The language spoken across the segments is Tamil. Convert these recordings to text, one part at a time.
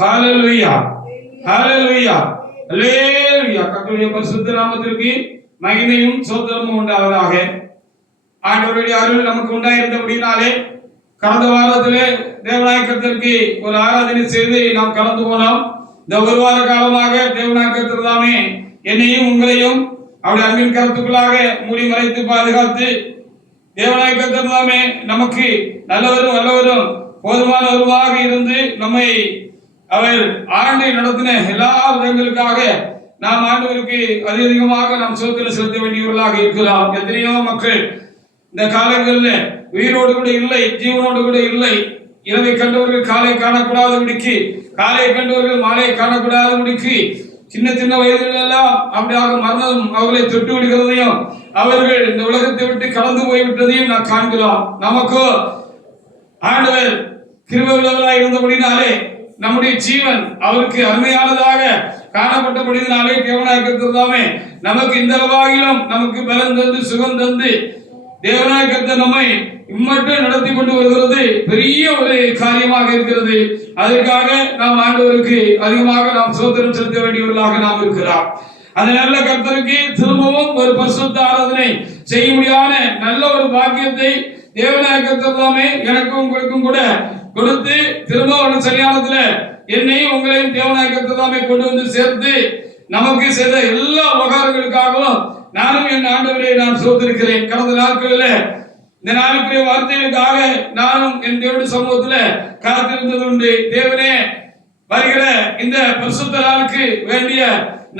ஹalleluya ஹalleluya ஹalleluya. கர்த்தருடைய பரிசுத்த நாமத்திற்கு மகிமையும் ஸ்தோத்திரமும் உண்டாவதாக. ஆண்டவருடைய அருள் நமக்கு உண்டாயிருந்தபடினாலே கடந்த வாரத்திலே தேவனாய கர்த்தருக்கு ஒரு ஆராதனை செய்து நாம் கலந்து போனோம். இந்த ஒரு வார காலமாக தேவனாய கர்த்தர் தாமே என்னையும் உங்களையும் அவருடைய அன்பின் கருத்துக்குள்ளாக மூடி மறைத்து பாதுகாத்து தேவனாய கர்த்தர் தாமே நமக்கு நல்லவரும் வல்லவரும் போதுமானவருமாக இருந்து நம்மை அவர் ஆண்டை நடத்தின எல்லா விதங்களுக்காக நாம் ஆண்டவருக்கு அதிகமாக நாம் சோத்திரம் செலுத்த வேண்டியவர்களாக இருக்கலாம். எத்தனையோ மக்கள் இந்த காலங்களில் உயிரோடு கூட இல்லை, ஜீவனோடு கூட இல்லை. இரவை கண்டவர்கள் காலை காணக்கூடாதபடிக்கு, காலை கண்டவர்கள் மாலை காணக்கூடாதபடிக்கு, சின்ன சின்ன வயதில் எல்லாம் அப்படியாக மரணம் அவர்களை தொட்டு விடுகிறதையும் அவர்கள் இந்த உலகத்தை விட்டு கடந்து போய்விட்டதையும் நாம் காண்கிறோம். நமக்கோ ஆண்டவர் கிருபை உள்ளவராய் இருந்தபடினாலே நம்முடைய ஜீவன் அவருக்கு அருமையானதாக காணப்பட்டபடினாலே தேவனாய கர்த்தர் தாமே நமக்கு இந்த அளவாகிலும் நமக்கு பலன் தந்து சுகம் தந்து தேவனாய கர்த்தர் நம்மை இம்மட்டும் நடத்தி கொண்டு வருகிறது பெரிய ஒரு காரியமாக இருக்கிறது. அதற்காக நாம் ஆண்டவருக்கு அதிகமாக நாம் ஸ்தோத்திரம் செலுத்த வேண்டியவர்களாக நாம் இருக்கிறோம். அந்த நல்ல கர்த்தருக்கு திரும்பவும் ஒரு பரிசுத்த ஆராதனை செய்ய முடியாத நல்ல ஒரு பாக்கியத்தை தேவனாய கர்த்தர் தாமே எனக்கும் உங்களுக்கும் கூட கொடுத்து திரும்ப சரியானத்துல என்னையும் உங்களையும் தேவனாய கர்த்தர் தாமே கொண்டு வந்து சேர்த்து நமக்கு செய்த எல்லா உபகாரங்களுக்காகவும் நானும் என் ஆண்டவரை நான் ஸ்தோத்திரிக்கிறேன். கடந்த நாட்களில் இந்த நாளுக்குரிய வார்த்தைகளுக்காக நானும் என் தேவனுடைய சமூகத்துல காத்திருந்தது உண்டு. தேவனே, வருகிற இந்த பரிசுத்த நாளுக்கு வேண்டிய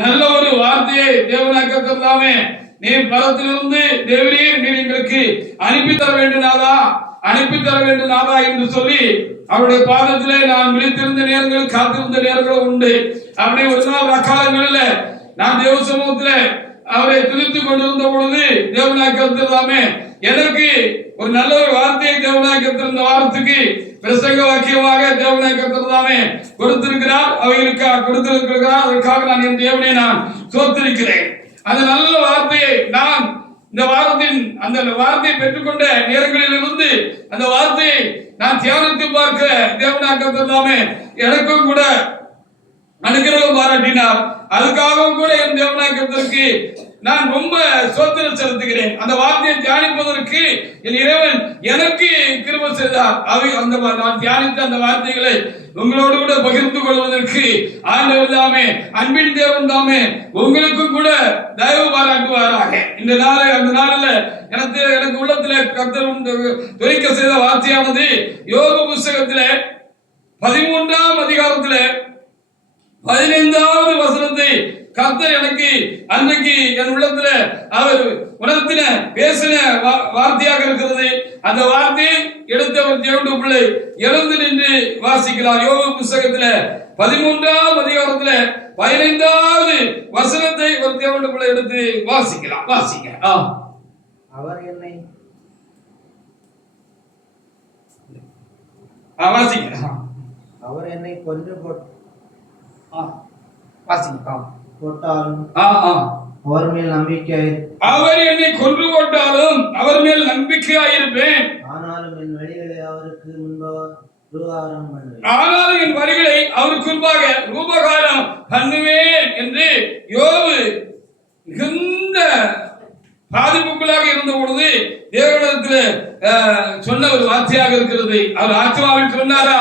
நல்ல ஒரு வார்த்தையை தேவனாய கர்த்தர் தாமே நீர் பரத்திலிருந்து தேவரீர் நீர் எங்களுக்கு அனுப்பி தர வேண்டும் நாதா என்று சொல்லி அவருடைய பாதத்திலே நான் விழித்திருந்த நேரங்கள், காத்திருந்த நேரங்களும் உண்டு. அப்படி ஒரு நாள் அக்காலங்களில் நான் தேவ சமூகத்துல அவரை துதித்துக் கொண்டிருந்த பொழுது தேவனாய கர்த்தர் தாமே எனக்கு ஒரு நல்ல ஒரு வார்த்தையை தேவனாய கர்த்தர் இந்த வாரத்துக்கு பிரசங்க வாக்கியமாக தேவனாய கர்த்தர் தாமே கொடுத்திருக்கிறார். அதற்காக நான் என் தேவனை நான் ஸ்தோத்திரிக்கிறேன். அந்த நல்ல வார்த்தையை நான் இந்த வாரத்தின் அந்த வார்த்தையை பெற்றுக்கொண்ட நேரங்களில் இருந்து அந்த வார்த்தையை நான் தியானித்து பார்க்க தேவனாய கர்த்தர் தாமே எனக்கும் கூட அனுகிரகம் பாராட்டினார். அதுக்காகவும் கூட என் தேவனாய கர்த்தருக்கு நான் ரொம்ப ஸ்தோத்திரம் செலுத்துகிறேன். அந்த வார்த்தையை தியானிப்பதற்கு என் இறைவன் எனக்கு கிருபை செய்தார். நான் தியானித்த அந்த வார்த்தைகளை உங்களோடு கூட பகிர்ந்து கொள்வதற்கு ஆண்டவர் தாமே, அன்பின் தேவன் தாமே உங்களுக்கும் கூட தயவு பாராட்டுவாராக. இந்த நாளை அந்த நாளில் எனக்கு உள்ளத்துல கர்த்தர் துரைக்க செய்த வார்த்தையானது யோபு புஸ்தகத்துல 13ஆம் அதிகாரத்துல 15வது வசனத்தை கர்த்தர் எனக்கு அன்றைக்கு என் உள்ளத்துல அவர் உணர்த்தின பேசின வார்த்தையாக இருக்கிறது. அந்த வார்த்தையை எடுத்த ஒரு தேவனுடைய பிள்ளை எழுந்து நின்று வாசிக்கலாம். யோபு புஸ்தகத்துல 13ஆம் அதிகாரத்துல 15வது வசனத்தை ஒரு தேவனுடைய பிள்ளை எடுத்து வாசிக்கலாம். வாசிங்க. அவர் என்னை வாசிங்க. அவர் என்னை கொன்று போட்டாலும் அவர் மேல் நம்பிக்கை, அவர் என்னை கொன்று போட்டாலும் அவர் மேல் நம்பிக்கையாயிருப்பேன். ஆனாலும் என் வழிகளை அவருக்கு முன்பாக ரூபகாரம் பண்ணுவேன் என்று யோபு மிகுந்த பாதிப்புக்குள்ளாக இருந்த பொழுது தேவனிடத்தில் சொன்ன ஒரு வார்த்தையாக இருக்கிறது. அவர் ஆத்மாவில் சொன்னாரா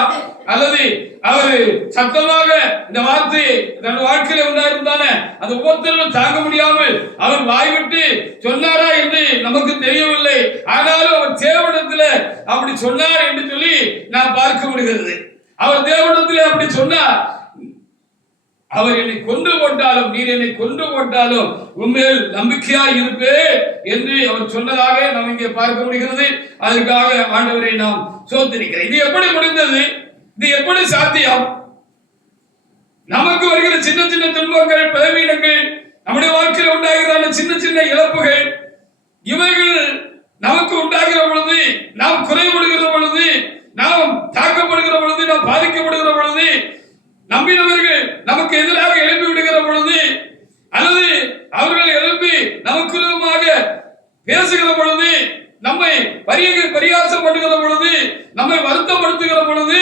அல்லது அவர் சத்தமாக இந்த வார்த்தையை தன் வாழ்க்கையில உண்டாயிருந்தானே அந்த ஒவ்வொருத்தரும் தாங்க முடியாமல் அவர் வாய்விட்டு சொன்னாரா என்று நமக்கு தெரியவில்லை. ஆனாலும் அவர் தேவனிடத்தில் அப்படி சொன்னார் என்று சொல்லி நாம் பார்க்க முடிகிறது. அவர் தேவனிடத்தில் அப்படி சொன்னார். அவர் என்னை கொன்று போட்டாலும், நீர் என்னை கொன்று போட்டாலும் உண்மையில் நம்பிக்கையாய் இருப்பே என்று அவர் சொன்னதாக நாம் இங்கே பார்க்க முடிகிறது. அதற்காக ஆண்டவரை நாம் ஸ்தோத்திரிக்கிறோம். இது எப்படி முடிந்தது? இது எப்படி சாத்தியம்? நமக்கு வருகிற சின்ன சின்ன துன்பங்கள், பலவீனங்கள், நம்முடைய வாழ்க்கையில் உண்டாகிற சின்ன சின்ன இழப்புகள், இவைகள் நமக்கு உண்டாகிற பொழுது, நாம் குறைபடுகிற பொழுது, நாம் தாக்கப்படுகிற பொழுது, நாம் பாதிக்கப்படுகிற பொழுது, நம்பினவர்கள் நமக்கு எதிராக எழுப்பி விடுகிற பொழுது, அல்லது அவர்கள் எழுப்பி நமக்கு பேசுகிற பொழுது, நம்மை பரியாசப்படுகிற பொழுது, நம்மை வருத்தப்படுத்துகிற பொழுது,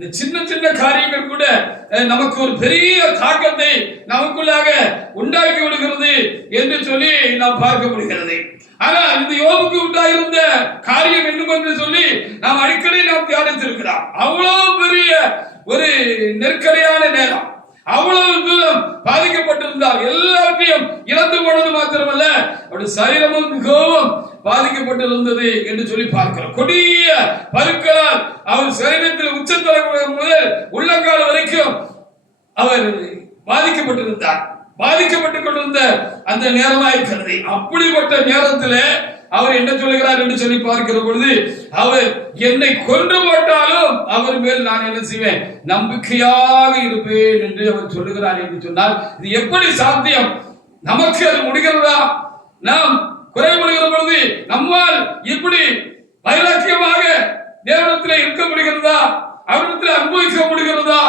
இந்த சின்ன சின்ன காரியங்கள் கூட நமக்கு ஒரு பெரிய தாக்கத்தை நமக்குள்ளாக உண்டாக்கி விடுகிறது என்று சொல்லி நாம் பார்க்க முடிகிறது. ஆனால் இந்த யோபுக்கு உண்டாயிருந்த காரியம் என்னும் என்று சொல்லி நாம் அடிக்கடி நாம் தியானித்திருக்கிறோம். அவ்வளவு பெரிய ஒரு நெருக்கடியான நேரம், அவ்வளவு தூரம் பாதிக்கப்பட்டிருந்தார். எல்லாத்தையும் இழந்து போனது மாத்திரமல்ல, அவருடைய சரீரமும் மிகவும் பாதிக்கப்பட்டிருந்தது என்று சொல்லி பார்க்கிறோம். கொடிய பருக்களால் அவர் சரீரத்தில் உச்சத்தலை முதல் உள்ளங்கால் வரைக்கும் அவர் பாதிக்கப்பட்டிருந்தார். பாதிக்கப்பட்டுக் கொண்டிருந்த அந்த நேரமாயிருக்கிறது. அப்படிப்பட்ட நேரத்தில் அவர் என்ன சொல்லுகிறார் என்று சொல்லி பார்க்கிற பொழுது, அவர் என்னை கொன்று போட்டாலும் அவர் மேல் நான் என்ன செய்வேன், நம்பிக்கையாக இருப்பேன் என்று அவர் சொல்லுகிறார் என்று சொன்னால் இது எப்படி சாத்தியம்? நமக்கு அது முடிகிறதா? நாம் குறைபடுகிற பொழுது நம்மால் இப்படி வைராக்கியமாக தேவனிடத்தில் இருக்க முடிகிறதா? அவரிடத்தில் அனுபவிக்க முடிகிறதா?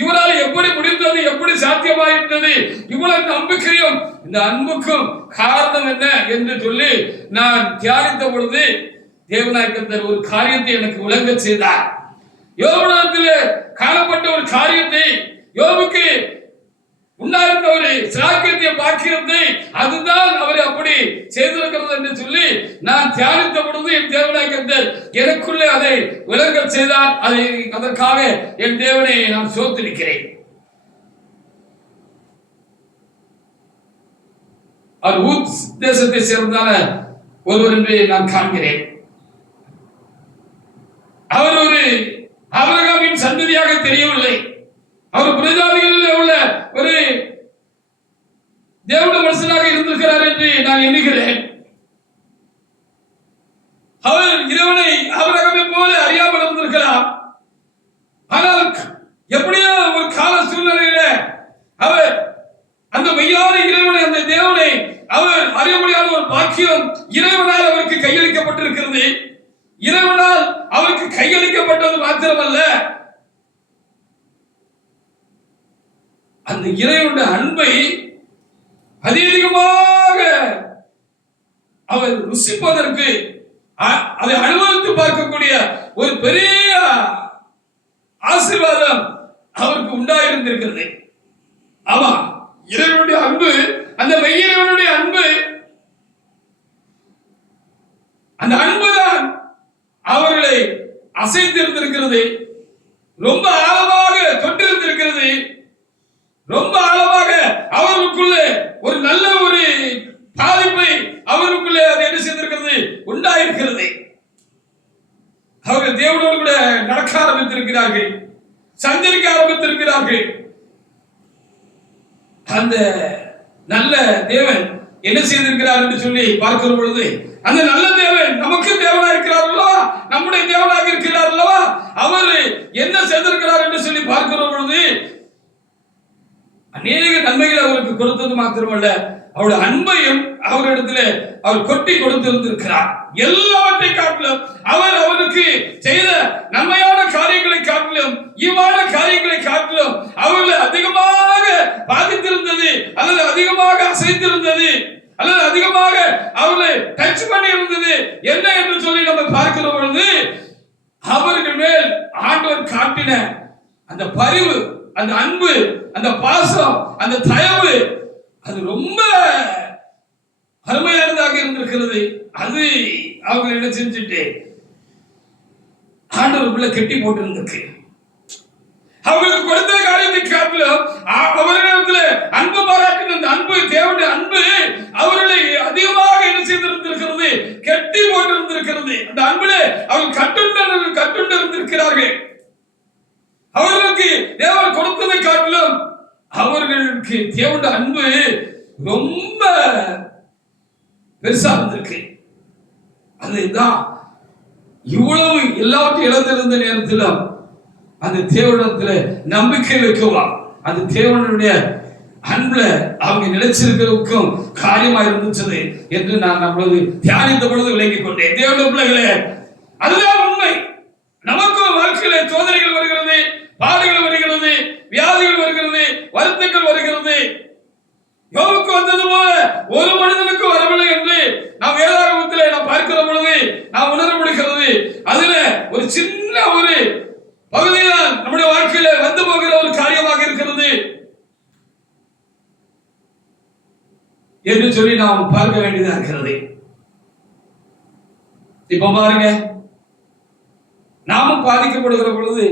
இவரால் எப்படி முடிந்தது? எப்படி சாத்தியமாயிட்டது? இவ்வளவு நம்பிக்கையும் இந்த அன்புக்கும் காரணம் என்ன என்று சொல்லி நான் தியானித்த பொழுது தேவனாய் ஒரு காரியத்தை எனக்கு விளங்க செய்தார். யோபுடத்திலே காணப்பட்ட ஒரு காரியத்தை, யோபுக்கு உண்டாயிருந்த ஒரு சாக்கியத்தை பாக்கியத்தை, அதுதான் அவரை அப்படி செய்திருக்கிறது என்று சொல்லி நான் தியானித்த பொழுது என் தேவனாய் கர்த்தர் எனக்குள்ளே அதை விளங்க செய்தார். அதற்காக என் தேவனை நான் சோத்திருக்கிறேன். அவர் ஊத் தேசத்தை சேர்ந்தான ஒருவர் என்று நான் காண்கிறேன். அவர் ஒரு ஆபிரகாமின் சந்ததியாக தெரியவில்லை. அவர் பிரஜாதிகளில் உள்ள ஒரு தேவனுடைய மனுஷனாக இருந்திருக்கிறார் என்று நான் எண்ணுகிறேன். அவர் இறைவனை ஆபிரகாமை போல அறியாமல் இருந்திருக்கலாம். ஆனால் எப்படியோ ஒரு கால சூழ்நிலையில அவர் அந்த மெய்யான இறைவனை, அந்த தேவனை அவர் அறிய முடியாத ஒரு பாக்கியம் இறைவனால் அவருக்கு கையளிக்கப்பட்டிருக்கிறது. இறைவனால் அவருக்கு கையளிக்கப்பட்டது மாத்திரமல்ல, அந்த இறைவனுடைய அன்பை அதிகமாக அவர் ருசிப்பதற்கு, அதை அனுபவித்து பார்க்கக்கூடிய ஒரு பெரிய ஆசீர்வாதம் அவருக்கு உண்டாயிருந்திருக்கிறது. ஆமா, இறைவனுடைய அன்பு, அந்த மெய்யிறைவனுடைய அன்பு, அந்த அன்புதான் அவர்களை அசைத்திருந்திருக்கிறது. ரொம்ப ஆழமாக தொட்டிருந்திருக்கிறது. ரொம்ப ஆழமாக அவர்களுக்குள்ளே ஒரு நல்ல ஒரு பாதிப்பை அவர்களுக்குள்ளே அது என்ன செய்திருக்கிறது, உண்டாயிருக்கிறது. அவர்கள் தேவனோடு கூட நடக்க ஆரம்பித்திருக்கிறார்கள், சஞ்சரிக்க ஆரம்பித்திருக்கிறார்கள். அந்த நல்ல தேவன் என்ன செய்திருக்கிறார் என்று சொல்லி பார்க்கிற பொழுது, அந்த நல்ல தேவன் நமக்கு தேவனாக இருக்கிறார் அல்லவா, நம்முடைய தேவனாக இருக்கிறார் அல்லவா, அவர் என்ன செய்திருக்கிறார் என்று சொல்லி பார்க்கிற பொழுது அநேக நன்மைகளை அவருக்கு கொடுத்தது மாத்திரமல்ல, அவருடைய அன்பையும் அவரிடத்துல அவர் கொட்டி கொடுத்திருந்திருக்கிறார். எல்லாவற்றை காட்டிலும் அவர் அவருக்கு செய்த நன்மையான காரியங்களை காட்டிலும், ஈவான காரியங்களை காட்டிலும் அவர்களை அதிகமாக பாதித்திருந்தது, அல்லது அதிகமாக அசைத்திருந்தது, அல்லது அதிகமாக அவர்களை டச் பண்ணி இருந்தது என்ன என்று சொல்லி நம்ம பார்க்கிற பொழுது, அவர்கள் மேல் ஆண்டவர் காட்டின அந்த பரிவு, அந்த அன்பு, அந்த பாசம், அந்த தயவு, அது ரொம்ப அருமையானதாக இருந்திருக்கிறது. அது அவங்க என்ன செஞ்சுட்டு ஆண்டவருக்குள்ள கெட்டி போட்டு இருந்திருக்கு. அவங்களுக்கு கொடுத்த காரியத்தை காட்டிலும் அவர்களிடத்துல அன்பு பாராட்டின அந்த அன்பு, தேவனுடைய அன்பு அவர்களை அதிகமாக என்ன செய்திருந்திருக்கிறது, கெட்டி போட்டு இருந்திருக்கிறது. அந்த அன்புல அவர்கள் கட்டுண்டு இருந்திருக்கிறார்கள். அவர்களுக்கு தேவன் கொடுத்ததை காட்டிலும் அவர்களுக்கு தேவனுடைய அன்பு ரொம்ப பெருசா இருந்திருக்கு. அதுதான் இவ்வளவு எல்லாவற்றையும் இழந்திருந்த நேரத்திலும் அந்த தேவனிடத்துல நம்பிக்கை வைக்கலாம், அந்த தேவனுடைய அன்புல அவங்க நிலைச்சிருக்கிறதுக்கும் காரியமா இருந்துச்சு என்று நான் நம்மளது தியானித்த பொழுது விளங்கிக் கொண்டேன். தேவனுடைய பிள்ளைகளே, அதுதான் உண்மை. நமக்கும் வாழ்க்கையில சோதனைகள் வருகிறது, பாடுகள் வருகிறது, வியாதிகள் வருகிறது, வருத்தங்கள் வருகிறது. யோபுக்கு வந்தது போல ஒரு மனிதனுக்கு வரவில்லை என்று நாம் வேதாகமத்திலே நாம் பார்க்கிற பொழுது நாம் உணர முடிகிறது. அதுல ஒரு சின்ன ஒரு பகுதிதான் நம்முடைய என்று சொல்லி நாம் பார்க்க வேண்டியதா இருக்கிறது. இப்ப பாருங்க, நாமும் பாதிக்கப்படுகிற பொழுது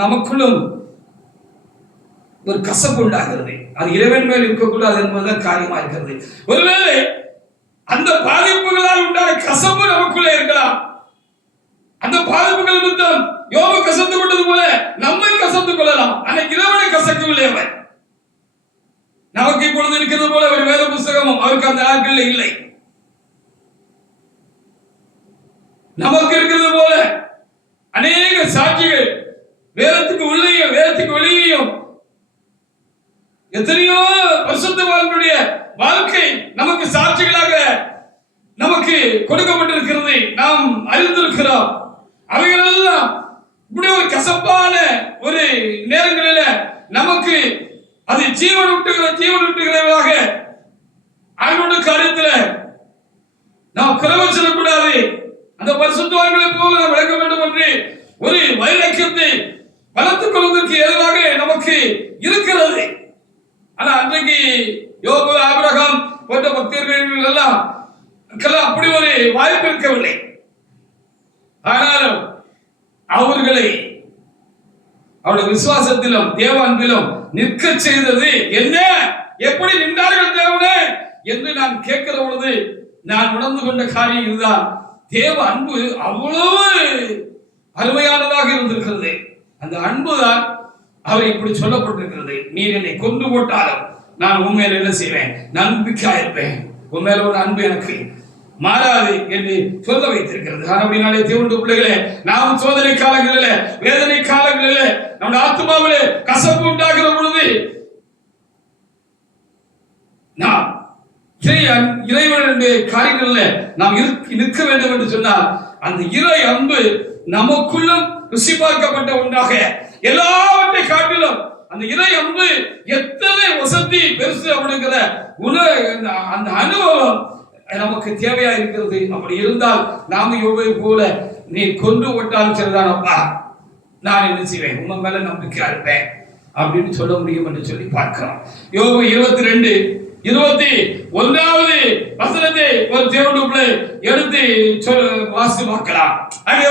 நமக்குள்ளும் ஒரு கசப்பு உண்டாகிறது. அது இறைவன் மேல் இருக்கக்கூடாது என்பதுதான் காரியமா இருக்கிறது. ஒருவேளை அந்த பாதிப்புகளால் உண்டான கசப்பு நமக்குள்ளே இருக்கலாம். அந்த பாதிப்புகள் நிமித்தம் யோபு கசந்து கொண்டது போல நம்மை கசந்து கொள்ளலாம். அன்னைக்கு இறைவனை கசக்கவில்லை அவர். நமக்கு இப்பொழுது இருக்கிறது போல ஒரு வேத புஸ்தகமும் அவருக்கு அந்த நாட்களில் இல்லை. நமக்கு இருக்கிறது போல அநேக சாட்சிகள் வேதத்துக்கு உள்ளேயும் வேதத்துக்கு வெளியேயும் எத்தனையோ பரிசுத்தவான்களுடைய வாழ்க்கை நமக்கு சாட்சிகளாக நமக்கு கொடுக்கப்பட்டிருக்கிறது. நாம் அறிந்திருக்கிறோம். அவைகளெல்லாம் இப்படி ஒரு கசப்பான ஒரு நேரங்களில் நமக்கு அது ஜீவன் விட்டுகிறவர்களாக அவர்களுடைய காரியத்தில் நாம் குறைவு சொல்லக்கூடாது. அந்த பரிசுத்தவான்களை போல நாம் விளக்க வேண்டும் என்று ஒரு வைராக்கியத்தை வளர்த்துக் கொள்வதற்கு ஏதுவாக நமக்கு இருக்கிறது. ஆனா அன்றைக்கு யோபு, ஆபிரகாம் போன்ற பக்தர்கள் எல்லாம் அப்படி ஒரு வாய்ப்பு இருக்கவில்லை. ஆனாலும் அவர்களை அவருடைய விசுவாசத்திலும் தேவ அன்பிலும் நிற்க செய்தது என்ன? எப்படி நின்றார்கள் தேவனே என்று நான் கேட்கிற பொழுது நான் உணர்ந்து கொண்ட காரியம் இதுதான். தேவ அன்பு அவ்வளவு அருமையானதாக இருந்திருக்கிறது. அந்த அன்புதான் அவர் இப்படி சொல்லப்பட்டிருக்கிறது. நீர் என்னை கொண்டு போட்டாலும் நான் உண்மையில என்ன செய்வேன்? நம்பிக்கையா இருப்பேன். உண்மையில ஒரு அன்பு எனக்கு மாறாது என்று சொல்ல வைத்திருக்கிறது. அப்படினாலே தேவனுடைய பிள்ளைகளே, நாம் சோதனை காலங்களில், வேதனை காலங்களில், நம்முடைய ஆத்மாவிலே கசப்பு உண்டாகிற பொழுது நாம் இறைவனுடைய காரியங்களில் நாம் நிற்க வேண்டும் என்று சொன்னால் அந்த இறை அன்பு நமக்குள்ளும் ருசி பார்க்கப்பட்ட ஒன்றாக எல்லாவற்றை காட்டிலும் அந்த இறை அன்பு எத்தனை வசதி பெருசு அப்படிங்கிற அந்த அனுபவம் நமக்கு தேவையா இருக்கிறது. அப்படி இருந்தால் நாம யோபை போல நீ கொண்டு விட்டாலும் சரிதானப்பா, நான் என்ன செய்வேன்? உங்க மேல நம்பிக்கையா இருப்பேன் அப்படின்னு சொல்ல முடியும் என்று சொல்லி பார்க்கிறோம். யோபு 22:21 வசனத்தை ஒரு தேவனுக்குள்ள எடுத்து வாசி பார்க்கலாம். அங்கே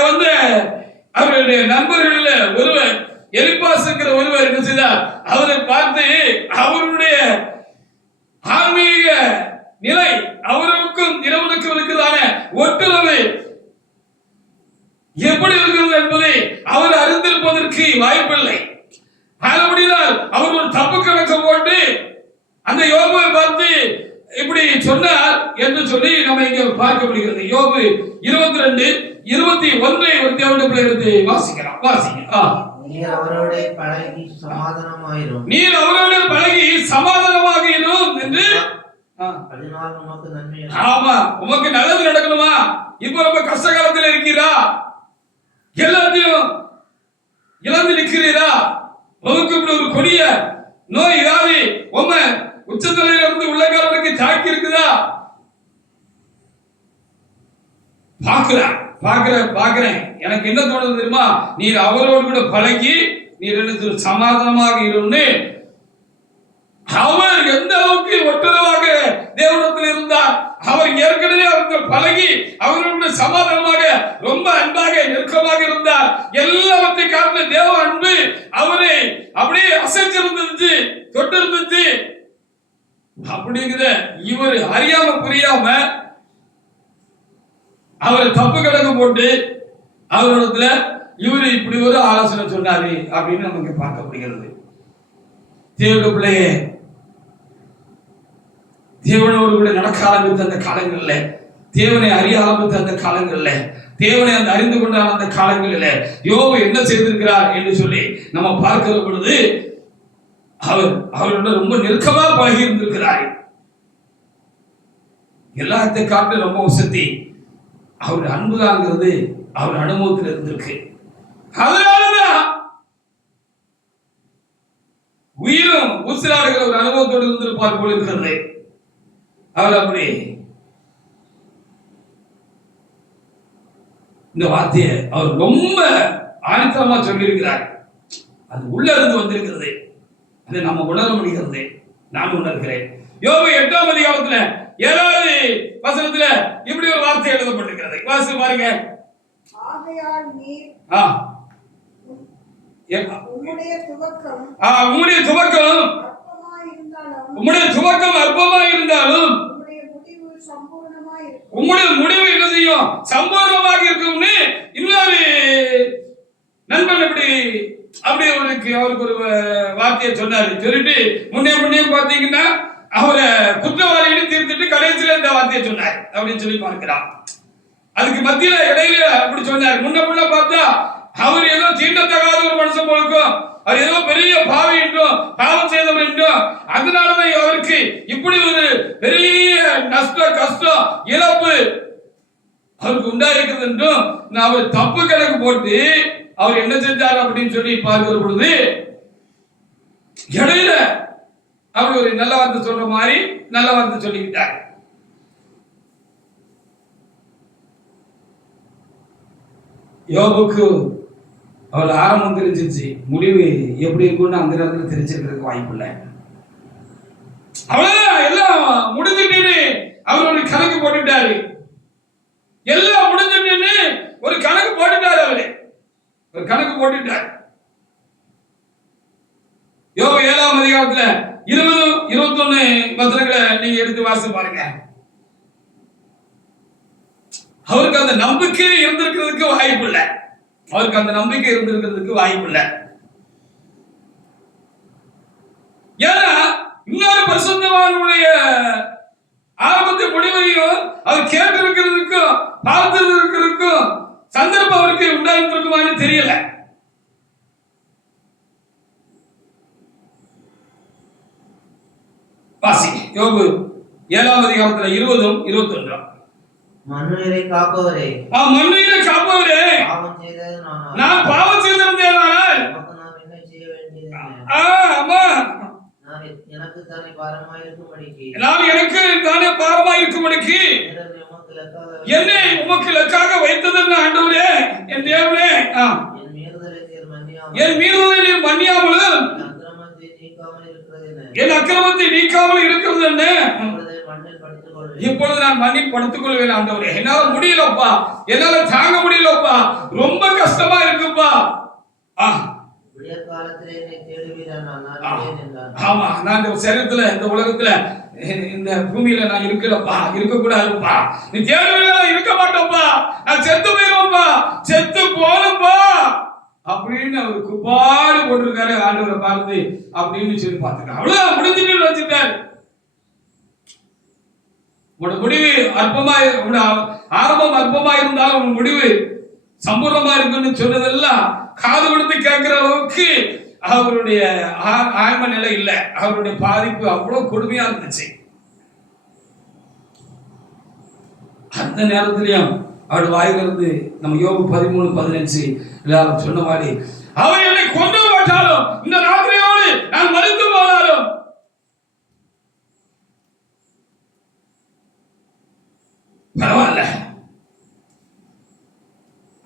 அவருடைய நண்பர்களில் ஒருவர் எலிப்பாஸ் என்கிற ஒருவர் என்ன செய்தார்? அவரை பார்த்து அவருடைய ஆன்மீக நிலை, அவருக்கும் இறைவனுக்கும் இருக்கிறதான ஒட்டுறவு எப்படி இருக்கிறது என்பதை அவர் அறிந்திருப்பதற்கு வாய்ப்பில்லை. அப்படினால் அவர் ஒரு தப்பு கணக்கு போட்டு அந்த யோபுவை பார்த்து இப்படி சொன்னார் என்று சொல்லி நம்ம இங்க பார்க்க முடிகிறது. யோபு 22:21 ஒரு தேவனுடைய பிள்ளை எடுத்து வாசிக்கலாம். வாசிங்க. நீர் அவரோட பழகி சமாதானமாயிரும். நீர் அவரோட பழகி சமாதானமாகிரும் என்று. அதனால் நமக்கு நன்மை. ஆமா, உமக்கு நல்லது நடக்கணுமா? இப்ப ரொம்ப கஷ்ட காலத்தில் இருக்கிறா, எல்லாத்தையும் இழந்து நிற்கிறீரா, உமக்கு இப்படி ஒரு கொடிய நோய் வியாதி உம உச்சத்தலையில இருந்து உள்ளங்கால் வரைக்கும் தாக்கி இருக்குதா? பாக்குறேன். எனக்கு என்ன தோணுது தெரியுமா? நீர் அவரோடு கூட பழகி நீர் எனக்கு சமாதானமாக இருந்து அவர் எந்த அளவுக்கு ஒட்டுறவாக தேவனிடத்தில் இருந்தார். அவர் ஏற்கனவே அவர்கள் பழகி அவர்களுடைய சமாதானமாக ரொம்ப அன்பாக நெருக்கமாக இருந்தார். எல்லாவற்றை காரண தேவ அன்பு அவரை அப்படியே அசைச்சிருந்துச்சு, தொட்டு இருந்துச்சு. அப்படிங்கிற இவர் அறியாம புரியாம அவரை தப்பு கணக்கு போட்டு அவரிடத்துல இவரு இப்படி ஒரு ஆலோசனை சொன்னாரு அப்படின்னு நமக்கு பார்க்க முடிகிறது. தேவனுடைய பிள்ளையே, தேவனோடு கூட நடக்க ஆரம்பித்த அந்த காலங்கள்ல, தேவனை அறிய ஆரம்பித்த அந்த காலங்கள்ல, தேவனை அந்த அறிந்து கொண்டான அந்த காலங்களில் யோபு என்ன செய்திருக்கிறார் என்று சொல்லி நம்ம பார்க்கிற பொழுது அவருடன் ரொம்ப நெருக்கமா பழகி இருந்திருக்கிறார். எல்லாத்தை காட்டு ரொம்ப வசதி அவர் அன்புதாங்கிறது அவர் அனுபவத்தில் இருந்திருக்கு. அதனாலதான் உயிரும் ஊசலாடுகிற ஒரு அனுபவத்தோடு இருந்திருப்பார் போல இருக்கிறது. அவர் அப்படி இந்த வார்த்தையை அவர் ரொம்ப ஆணித்தரமா சொல்லியிருக்கிறார். அது உள்ள இருந்து வந்திருக்கிறது. அதை நம்ம உணர முடிகிறது. நான் உணர்கிறேன். யோபு 8ஆம் அதிகாரத்துல 7வது வசனத்துல இப்படி ஒரு வார்த்தை எழுதப்பட்டிருக்கிறது. வாசி பாருங்க. ஆகையால் நீர் உம்முடைய துவக்கம் அற்பமாய் இருந்தாலும் உம்முடைய முடிவு என்ன செய்யும்? சம்பூர்ணமாக இருக்கும்னு இன்னொரு நண்பன் அவருக்கு ஒரு வார்த்தையை சொன்னாரு. சொல்லிட்டு முன்னே பாத்தீங்கன்னா அவரை குற்றவாளின்னு தீர்த்துட்டு கடைசியில இந்த வார்த்தையை சொன்னார் அப்படின்னு சொல்லி பார்க்கிறார். அதுக்கு மத்தியில இடையில அப்படி சொன்னார். முன்ன பார்த்தா அவர் ஏதோ தீண்டத்தகாத ஒரு மனுஷன் போலுக்கும், அவர் ஏதோ பெரிய பாவி என்றும் பாவம் செய்தவர் என்றும், அதனாலதான் அவருக்கு இப்படி ஒரு பெரிய நஷ்டம், கஷ்டம், இழப்பு அவருக்கு உண்டாயிருக்கிறது என்றும் அவர் தப்பு கணக்கு போட்டு அவர் என்ன செஞ்சார் அப்படின்னு சொல்லி பார்க்கிற பொழுது இடையில அவர் ஒரு நல்ல வார்த்தை சொல்ற மாதிரி நல்ல வார்த்தை சொல்லிக்கிட்டார். யோபுக்கு அவர் ஆரம்பம் தெரிஞ்சிருச்சு, முடிவு எப்படி இருக்கும்னு அந்த நேரத்தில் தெரிஞ்சிருக்கிறதுக்கு வாய்ப்பு இல்லை. அவ்வளவுதான், எல்லாம் முடிஞ்சிட்டு அவர் ஒரு கணக்கு போட்டுட்டாரு. எல்லாம் முடிஞ்சிட்டு ஒரு கணக்கு போட்டுட்டாரு. அவரு ஒரு கணக்கு போட்டுட்டார். யோபு 7ஆம் அதிகாரத்துல 20, 21 வசனங்களை நீங்க எடுத்து வாசி பாருங்க. அவருக்கு அந்த நம்பிக்கை இருந்திருக்கிறதுக்கு வாய்ப்பு இல்லை. ஏன்னா இன்னொரு பரிசுத்தவானுடைய ஆரம்பத்தை முடிவையும் அவர் கேட்டிருக்கிறதுக்கும் பார்த்திருக்கிறதுக்கும் சந்தர்ப்பம் அவருக்கு உண்டாயிருக்குமான்னு தெரியல. வாசி யோபு 7ஆம் அதிகாரத்துல 20, 21. மண்ணுயிரை காப்பவரே, நான் பாவம் செய்திருந்தேனால் என்ன செய்ய வேண்டியது? எனக்கு தானே பாரமாயிருக்கும்படிக்கு என்னை உமக்கு லக்காக வைத்ததென்ன ஆண்டவரே, என் தேவனே, என் மீறுதலை நீர் மன்னியாமலும் என் அக்கிரமத்தை நீக்காமல் இருக்கிறது என்ன? இப்பொழுது நான் மண்ணில் படுத்துக் கொள்வேன் ஆண்டவரே. என்னால முடியலப்பா, என்னால தாங்க முடியலப்பா, ரொம்ப கஷ்டமா இருக்குப்பா. ஆமா, நான் இந்த சரீரத்துல, இந்த உலகத்துல, இந்த பூமியில நான் இருக்கலப்பா, இருக்க கூடாதுப்பா. நீ தேடுவீங்களா? இருக்க மாட்டோப்பா, நான் செத்து போயிருவோம்ப்பா, செத்து போனப்பா அப்படின்னு அவர் குப்பாடு போட்டிருக்காரு ஆண்டவரை பார்த்து அப்படின்னு சொல்லி பார்த்துக்க. அவ்வளவுதான், முடிஞ்சுட்டு வச்சுட்டாரு. உன்னோட முடிவு ஆரம்பம் அற்பமா இருந்தாலும் உன் முடிவு சம்பூர்ணமா இருக்குன்னு சொன்னதெல்லாம் காது கொடுத்து கேட்கிற அளவுக்கு அவருடைய ஆன்ம நிலை இல்லை. அவருடைய பாதிப்பு அவ்வளவு கொடுமையா இருந்துச்சு. அந்த நேரத்திலையும் அவருடைய வாயிலிருந்து நம்ம யோபு 13:15 எல்லாரும் சொன்ன மாதிரி, அவர் என்னை கொண்டு மாட்டாலும் இந்த ராத்திரியோடு நான் மறித்து போனாலும் பரவாயில்ல,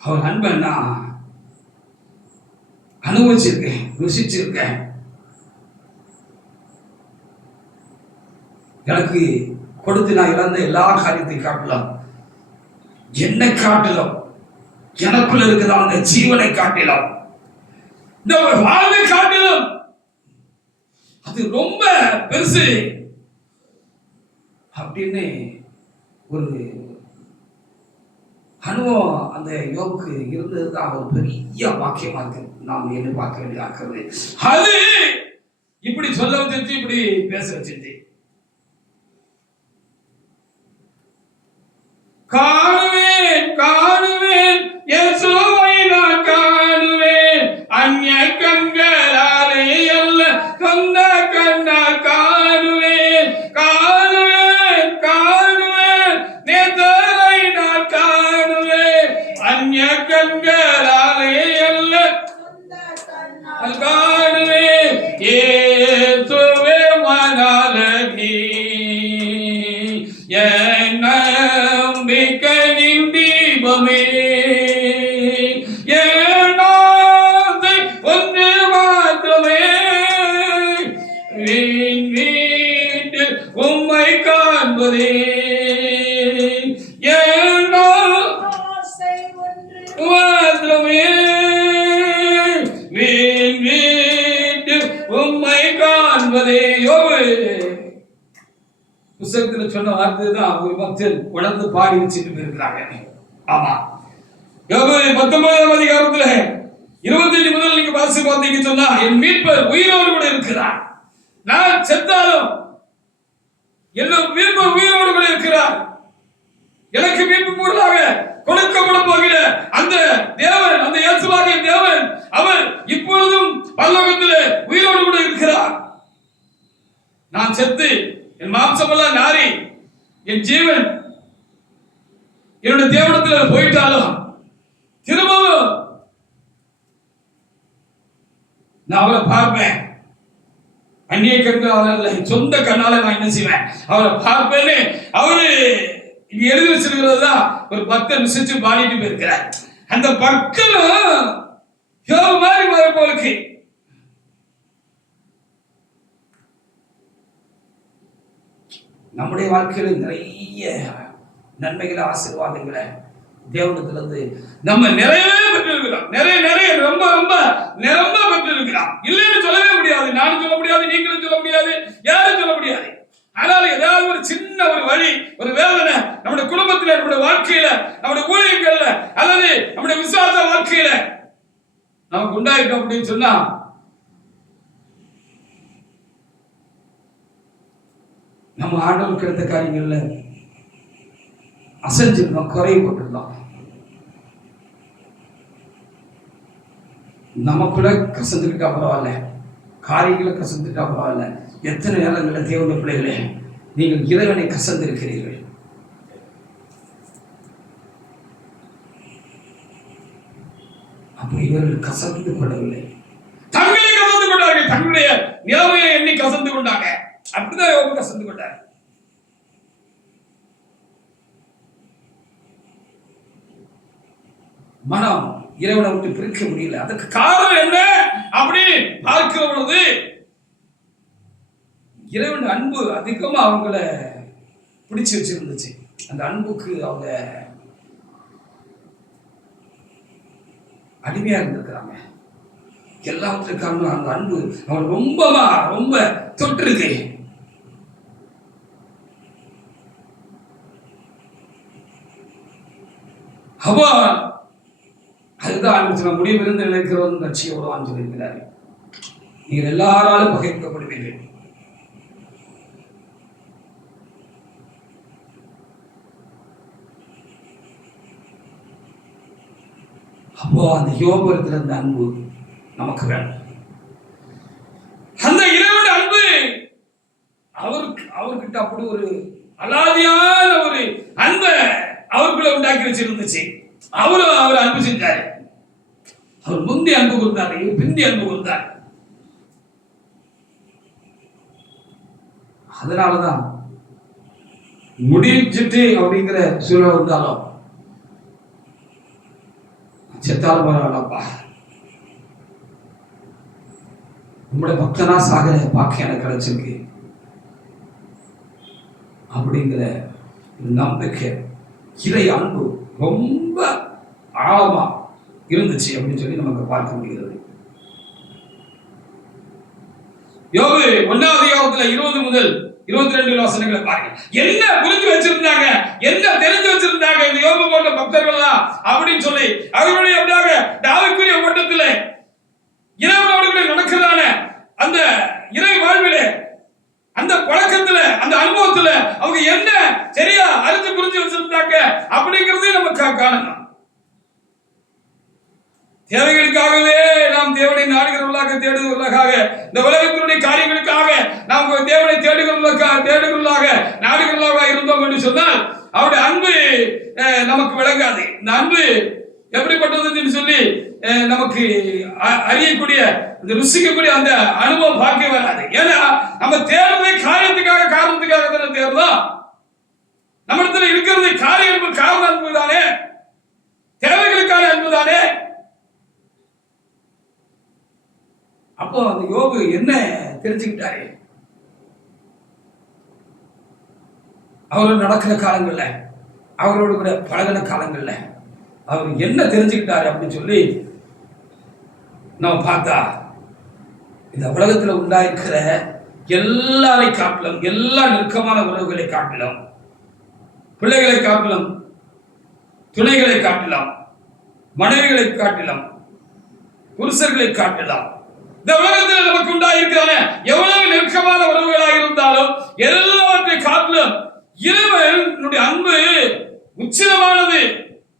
அவர் அன்பை நான் அனுபவிச்சிருக்கேன், ருசிச்சிருக்கேன். எனக்கு கொடுத்து நான் இழந்த எல்லா காரியத்தை காட்டலாம், என்னை காட்டலாம், எனக்குள்ள இருக்கிற அந்த ஜீவனை காட்டலாம், இந்த வாழ்வை காட்டலாம், அது ரொம்ப பெருசு அப்படின்னு ஒரு அனுபவம் அந்த யோபுக்கு இருந்தது தான் ஒரு பெரிய வாக்கியமா இருக்கு. நாம் என்ன பார்க்க வேண்டியது அது இப்படி சொல்ல வச்சிருச்சு, இப்படி பேச வச்சிருச்சு. காணுவேன் காணுவேன் இயேசுவை நான் காணுவேன், அந்நிய கண்களாலே அல்ல சொந்த கண்ணால் காணுவேன், காணுவேன் காணுவேன் நேசரை நான் காணுவேன், அந்நிய கண்களாலே அல்ல காணுவேன், இயேசுவே மணாலகி என் நம்பிக்கையின் தீபமே, என் ஆசை ஒன்று மாத்திரமே, விண்மீன் ஆசை ஒன்று மாத்திரமே வீண் வீட்டில் உம்மை காண்பதே. யோபு புத்தகத்தில் சொன்ன வார்த்தை தான் ஒரு பக்தன் உணர்ந்து பாடி வச்சுட்டு இருக்கிறாங்க. ஆமா, யோபு 19ஆம் அதிகாரத்துல 25 முதல் நீங்க வாசி பார்த்தீங்க சொன்னா, என் மீட்பர் உயிரோடு கூட இருக்கிறார். நான் செத்தாலும் என்னும் மீட்பர் உயிரோடு கூட இருக்கிறார். எனக்கு மீட்பு பொருளாக கொடுக்கப்பட போகிற அந்த தேவன், அந்த இயேசுவாகிய தேவன், அவர் இப்பொழுதும் பரலோகத்திலே உயிரோடு கூட இருக்கிறார். நான் செத்து என் மாம்சமெல்லாம் நாரி என் ஜீவன் என்னுடைய தேவனத்தில் போயிட்டாலும் திரும்பவும் நான் அவரை பார்ப்பேன். அந்நிய கண்கள் சொந்த கண்ணால நான் என்ன செய்வேன், அவரை பார்ப்பேன்னு அவரு இங்க எழுதி வச்சிருக்கிறது தான் ஒரு பக்தர் விசிச்சு பாடிட்டு போயிருக்கிறார். அந்த பக்தனும் யோபு மாதிரி போலுக்கு நம்முடைய வாழ்க்கையில நிறைய நன்மைகளை ஆசீர்வாதங்களை தேவனத்திலிருந்து நம்ம நிறையவே பெற்றிருக்கிறோம். நிறைய நிறைய ரொம்ப ரொம்ப நிரம்ப பெற்றிருக்கிறோம். இல்லைன்னு சொல்லவே முடியாது. நானும் சொல்ல முடியாது, நீங்களும் சொல்ல முடியாது, யாரும் சொல்ல முடியாது. ஆனால் ஏதாவது ஒரு சின்ன ஒரு வழி, ஒரு வேதனை நம்முடைய குடும்பத்தில், நம்முடைய வாழ்க்கையில, நம்முடைய ஊழியர்கள்ல அல்லது நம்முடைய விசுவாச வாழ்க்கையில நமக்கு உண்டாயிருக்கோம் அப்படின்னு சொன்னா, நம்ம ஆண்டவருக்கு கிடைத்த காரியங்கள்ல அசைஞ்சிருந்தோம், குறைபட்டிருந்தோம். நமக்குள்ள கசந்துக்கிட்டா பரவாயில்ல, காரியங்களை கசந்துட்டா பரவாயில்ல. எத்தனை நேரங்களில் தேவனுடைய பிள்ளைகளே நீங்கள் இறைவனை கசந்திருக்கிறீர்கள். அப்போ இவர்கள் கசந்து கொள்ளவில்லை, தங்களை கசந்து கொண்டார்கள். தங்களுடைய நிலைமையை எண்ணி கசந்து கொண்டாங்க. அப்படிதான் யோபு கசந்து கொண்டார். மனம் இறைவனை விட்டு பிரிக்க முடியல. அதுக்கு காரணம் என்ன அப்படி பார்க்கிற பொழுது, இறைவன் அன்பு அதிகமா அவங்கள பிடிச்சு வச்சிருந்துச்சு. அந்த அன்புக்கு அவங்க அடிமையா இருந்திருக்கிறாங்க. எல்லாவற்றுக்கான அந்த அன்பு அவங்க ரொம்ப தொட்டு இருக்கு. அப்போ அதுதான் ஆரம்பிச்சு முடிவிருந்து நினைக்கிறவன் கட்சியோடு சொல்லியிருக்கிறார். நீங்கள் எல்லாராலும் பகைக்கப்படுவீர்கள். அப்போ அந்த யோபுரத்தில் இருந்த அன்பு நமக்கு வேணும். அந்த இறைவனுடைய அன்பு அவர்கிட்ட அப்படி ஒரு அலாதியான ஒரு அன்பை அவருக்குள்ள உண்டாக்கி வச்சிருந்துச்சு. அவரும் அவர் அன்பு செஞ்சாரு. அவர் முந்தி அன்பு கொடுத்தாரு, பிந்தி அன்பு கொடுத்தார். அதனாலதான் முடிஞ்சிட்டு அப்படிங்கிற சூழல் வந்தாலும் செத்தாலும் பரவாயில்லப்பா, உங்களுடைய பக்தனா சாகிற பாக்கியம் எனக்கு கிடைச்சிருக்கு அப்படிங்கிற நம்பிக்கை, இறை அன்பு ரொம்ப ஆழமா இருந்துச்சு அப்படின்னு சொல்லி நமக்கு பார்க்க முடிகிறது. யோபு 1ஆம் அதிகாரத்துல 20 முதல் 22 வசனங்களை பாருங்க. என்ன புரிஞ்சு வச்சிருந்தாங்க, என்ன தெரிஞ்சு வச்சிருந்தாங்க இந்த யோபு போன்ற பக்தர்களா அப்படின்னு சொல்லி அவர்களுடைய ஆவிக்குரிய ஓட்டத்துல இறைவனோடு கூட நடக்கிறதான அந்த இறை வாழ்விலே, அந்த பழக்கத்துல, அந்த அனுபவத்துல அவங்க என்ன சரியா அறிஞ்சு புரிஞ்சு வச்சிருந்தாங்க அப்படிங்கறதே நமக்கு காணணும். தேவைகளுக்காகவே நாம் தேவனை நாடுகிறவர்களாக, தேடுகிறவர்களாக, இந்த உலகத்தினுடைய காரியங்களுக்காக நாம் தேவனை தேடுகிறவர்களாக நாடுகிறவர்களாக இருந்தோம் என்று சொன்னால் அவருடைய அன்பு நமக்கு விளங்காது. இந்த அன்பு எப்படிப்பட்டதுன்னு சொல்லி நமக்கு அறியக்கூடிய, ருசிக்கக்கூடிய அந்த அனுபவம் பார்க்க வராது. ஏன்னா நம்ம தேடுறதே காரியத்துக்காக, காரணத்துக்காக தானே தேடுறோம். நம்ம இடத்துல இருக்கிறது காரியம், காரண அன்பு தானே, தேவைகளுக்கான அன்பு தானே. அப்போ அந்த யோபு என்ன தெரிஞ்சுக்கிட்டாரு, அவர் நடக்கிற காலங்கள்ல அவரோடு கூட பழகின காலங்கள்ல அவர் என்ன தெரிஞ்சுக்கிட்டாரு அப்படின்னு சொல்லி நம்ம பார்த்தா, இந்த உலகத்துல உண்டாயிருக்கிற எல்லாரை காட்டிலும், எல்லா நெருக்கமான உறவுகளை காட்டிலும், பிள்ளைகளை காட்டிலும், துணைகளை காட்டிலும், மனைவிகளை காட்டிலும், புருஷர்களை காட்டிலும், இந்த உலகத்தில் நமக்கு உண்டாயிருக்கிற எவ்வளவு நெருக்கமான உறவுகளாக இருந்தாலும் எல்லாவற்றை காட்டிலும் இறைவனுடைய அன்பு உச்சிதமானது,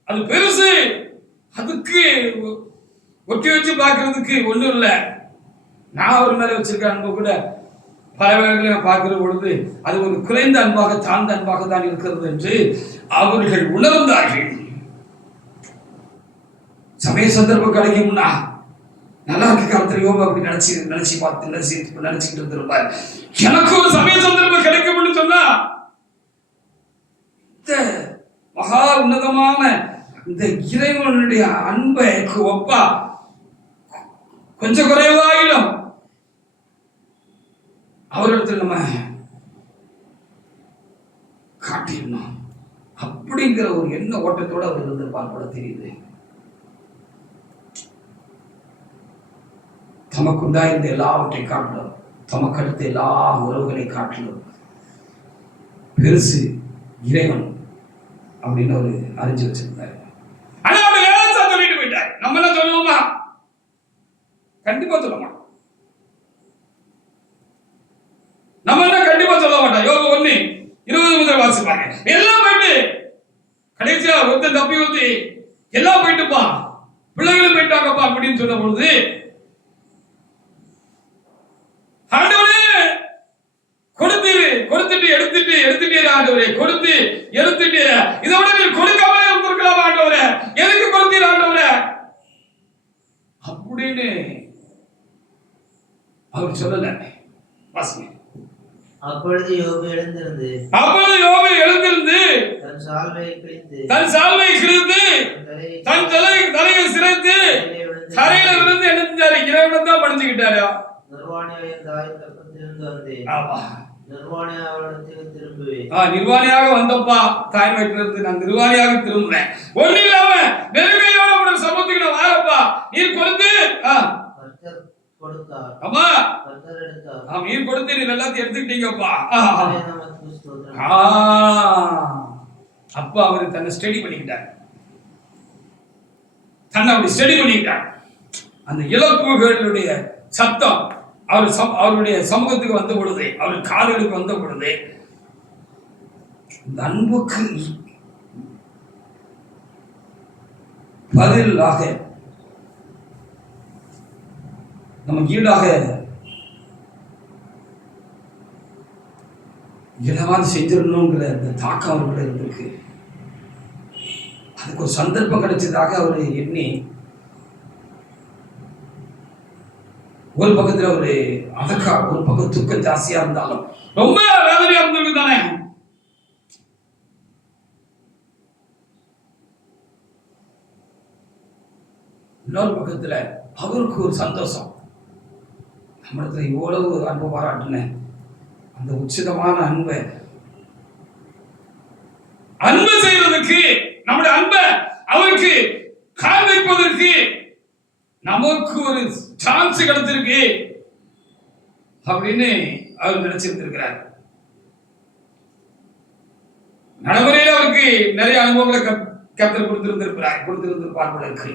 அது பெருசு. அதுக்கு ஒட்டி வச்சு பார்க்கறதுக்கு ஒண்ணும் இல்லை. நான் ஒரு மேல வச்சிருக்க அன்பு கூட பல வேளைகளில் நான் பார்க்கிற பொழுது அது ஒரு குறைந்த அன்பாக, தாழ்ந்த அன்பாக தான் இருக்கிறது என்று அவர்கள் உணர்ந்தார்கள். சமய சந்தர்ப்பம் கிடைக்கும்னா நல்லா இருக்க காலத்துல யோகா அப்படி நினைச்சுக்கிட்டு இருந்திருப்பார். எனக்கு ஒரு சமய சந்தர்ப்பம் கிடைக்கும்னு சொன்னா இந்த மகா உன்னதமான இந்த இறைவனுடைய அன்பை ஒப்பா கொஞ்சம் குறைவாயிலும் அவரிடத்தில் நம்ம காட்டிடணும் அப்படிங்கிற ஒரு எண்ண ஓட்டத்தோட அவர் இருந்திருப்பார் போல தெரியுது. தமக்கு உண்டாயிருந்த எல்லாவற்றை காட்டிலும், தமக்கு அடுத்த எல்லா உறவுகளை காட்டிலும் பெருசு இறைவன் அப்படின்னு ஒரு அறிஞ்சு வச்சிருந்தாரு. ஆனா அவர் ஏதாவது சொல்லிட்டு போயிட்டார். நம்ம என்ன சொல்லுவோமா? கண்டிப்பா சொல்ல மாட்டோம். நம்ம என்ன கண்டிப்பா சொல்ல மாட்டோம். யோகா 1:20 முதல் வாசிப்பாங்க. எல்லாம் போயிட்டு கடைசியா ஒருத்தன் தப்பி வந்து எல்லாம் போயிட்டுப்பா, பிள்ளைகளும் போயிட்டாங்கப்பா அப்படின்னு சொன்ன பொழுது, ஆண்டவரே கொடுத்துட்டு எடுத்துட்டு ஆண்டவரே, கொடுத்து எடுத்துட்டு இதோட நீ கொடுக்காம இருந்திருக்கலாம் ஆண்டவரே, எதுக்கு கொடுத்தீர் ஆண்டவரே அப்படின்னு அவர் சொல்லல. வாசிங்க. அப்பொழுது யோபு எழுந்திருந்து தன் சால்வையை கிழித்து தன் தலையை சிரைத்து தரையில விழுந்து என்ன செஞ்சாரு? இறைவனை தான் பணிஞ்சுக்கிட்டாரு. நிர்வாணியாக வந்தப்பா, தாய் வயிற்றுல இருந்து நான் நிர்வாணியாக திரும்புறேன். ஒண்ணு இல்லாம நெருங்கையோட உடனே சமூகத்துக்கு நான் வாரப்பா, நீர் கொடுத்து நீர் கொடுத்து நீர் எல்லாத்தையும் எடுத்துக்கிட்டீங்கப்பா. அப்பா அவரு தன்னை ஸ்டடி பண்ணிக்கிட்டார். அந்த இழப்புகளுடைய சத்தம் அவருடைய சமூகத்துக்கு வந்த பொழுது, அவர் காதுகளுக்கு வந்த பொழுது, இந்த அன்புக்கு பதிலாக நமக்கு ஈடாக என்னவாது செஞ்சிடணுங்கிற அந்த தாக்கம் அவர்களை இருந்திருக்கு. அதுக்கு ஒரு சந்தர்ப்பம் கிடைச்சதாக அவர் எண்ணி ஒரு பக்கத்துல ஒரு அதக்கா, ஒரு பக்கம் துக்கம் ஜாஸ்தியா இருந்தாலும் ரொம்ப வேதனையா இருந்திருக்கு தானே. இன்னொரு பக்கத்துல அவருக்கு ஒரு சந்தோஷம், நம்மளத்துல இவ்வளவு அன்பு பாராட்டுன அந்த உச்சிதமான அன்பு செய்யறதுக்கு, நம்முடைய அன்பை அவருக்கு காண்பிப்பதற்கு நமக்கு ஒரு சான்ஸ் கிடைச்சிருக்கு அப்படின்னு அவர் நினைச்சிருந்திருக்கிறார். நடைமுறையில அவருக்கு நிறைய அனுபவங்களை கர்த்தர் கொடுத்திருந்திருப்பார் போல இருக்கு.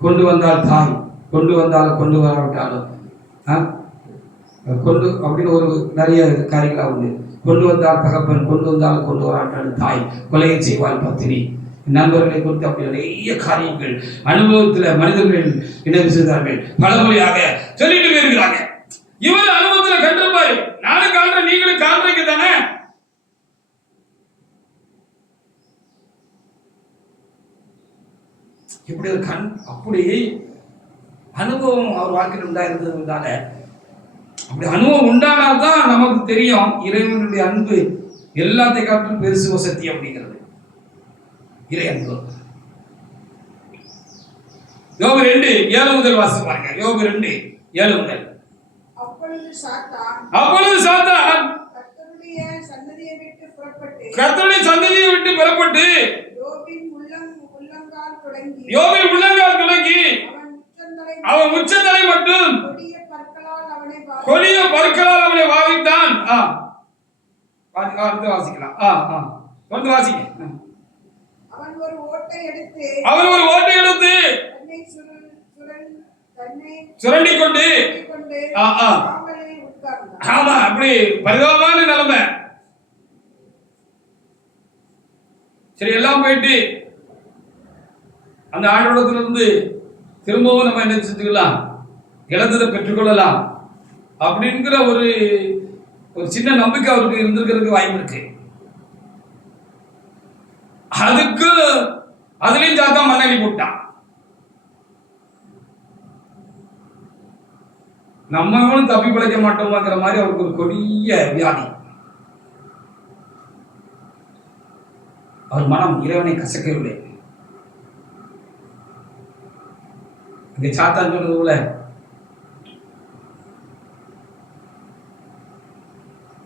கொண்டு வந்தால் தாய், கொண்டு வந்தாலும் கொண்டு வராவிட்டாலும் கொண்டு அப்படின்னு ஒரு நிறைய காரியங்களா உண்டு. கொண்டு வந்தால் தகப்பன், கொண்டு வந்தாலும் கொண்டு வராவிட்டாலும் தாய், கொலையை செய்வாள் பத்தினி, நண்பர்களை குறித்து அப்படி நிறைய காரியங்கள் அனுபவத்தில் மனிதர்கள் இணைவு செய்தார்கள். பலமொழியாக சொல்லிட்டு போயிருக்கிறாங்க. இவர் அனுபவத்தில் கண்டிருப்பாரு. நானும் காண்றேன், நீங்களும் காண்றீங்க தானே. இப்படி ஒரு அப்படி அனுபவம் அவர் வாழ்க்கையில் உண்டாயிருந்ததுனால, அப்படி அனுபவம் உண்டானால்தான் நமக்கு தெரியும் இறைவனுடைய அன்பு எல்லாத்தை காட்டிலும் பெருசு சக்தி அப்படிங்கிறது. இறை அன்பு யோபு 2:7 முதல் வாசி பாருங்க. யோபு 2:7 முதல். அப்பொழுது சாத்தான் கர்த்தருடைய சன்னதியை விட்டு புறப்பட்டு யோபின் உள்ளங்கால் தொடங்கி அவன் உச்சந்தலை மட்டும் கொடிய பற்களால் அவனை வாதித்தான். வாசிக்கலாம். தொடர்ந்து வாசிங்க. அவன் ஒரு ஓட்டை எடுத்து தன்னை சுரண்டி கொண்டு சாம்பலில் உட்கார்ந்தான். ஆமா, அப்படி பரிதாபமான நிலைமை. சரி, எல்லாம் போயிட்டு அந்த ஆண்டவரிடத்துல இருந்து திரும்பவும் நம்ம என்ன செஞ்சுக்கலாம், இழந்ததை பெற்றுக்கொள்ளலாம் அப்படிங்கிற ஒரு சின்ன நம்பிக்கை அவருக்கு இருந்திருக்கிறதுக்கு வாய்ப்பு இருக்கு. அதுலயும் சாத்தான் மண்ணெண்ணி போட்டான். நம்மளும் தப்பி பிழைக்க மாட்டோமாங்கிற மாதிரி அவருக்கு ஒரு கொடிய வியாதி. அவர் மனம் இறைவனை கசக்கவில்லை. இங்க சாத்தான் சொல்றது போல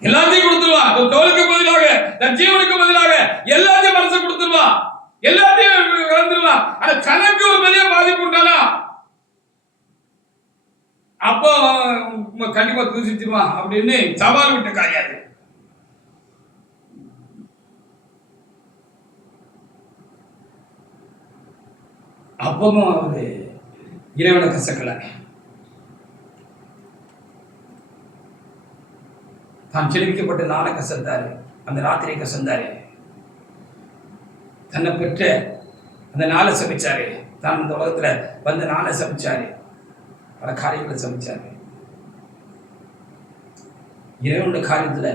எல்லாத்தையும் கொடுத்துருவா. தோலுக்கு பதிலாக, தன் ஜீவனுக்கு பதிலாக எல்லாத்தையும் மனசு கொடுத்துருவா, எல்லாத்தையும் இழந்துருவா. ஆனா கணக்கு ஒரு பெரிய பாதிப்பு உண்டானா அப்போ கண்டிப்பா தூசிச்சிருவான் அப்படின்னு சவால் விட்ட காரியாது. அப்பவும் அவரு இறைவனை கசக்கல. தான் செலுவிக்கப்பட்ட நாளை கசந்தாரு, அந்த ராத்திரியை கசந்தாரு, தன்னை பெற்ற அந்த நாளை சமைச்சாரு, தான் இந்த உலகத்துல வந்த நாளை சமைச்சாரு, பல காரியங்களை சமைச்சாரு. இறைவனுடைய காரியத்துல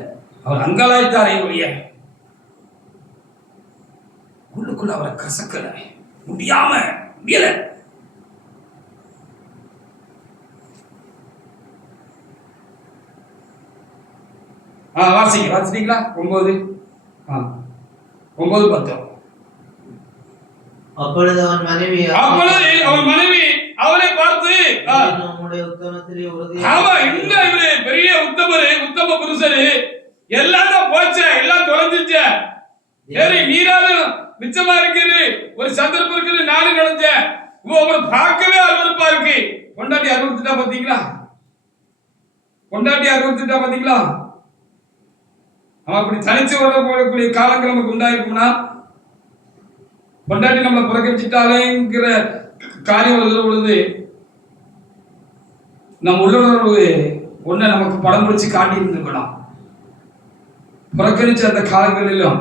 அவர் அங்காளாய்த்தாரே ஒழிய உள்ளுக்குள்ள அவரை கசக்கல, முடியல. வாசிட்டீங்களா? 9:10. அப்பொழுது அவன் மனைவி அவனை பார்த்து, இவரு பெரிய உத்தம புருஷரு, எல்லாம் போச்சே, எல்லாம் தொலைஞ்சிச்ச, சரி நீராலும் மிச்சமா இருக்குது, ஒரு சந்தர்ப்பம் இருக்குது, நானும் நினைச்சேன். அவரை பார்க்கவே அருவருப்பா இருக்கு. கொண்டாட்டி அருவருத்துட்டா பாத்தீங்களா? அவன் அப்படி தனிச்சு வரக்கூடிய காலங்கள் நமக்கு உண்டாயிருக்கும்னா, கொண்டாட்டி நம்மளை புறக்கணிச்சிட்டாலேங்கிற காரியம் எழுதுற பொழுது நம்ம உள்ளுணர்வு ஒன்ன நமக்கு படம் பிடிச்சு காட்டி இருந்திருக்கணும். புறக்கணிச்ச அந்த காலங்களிலும்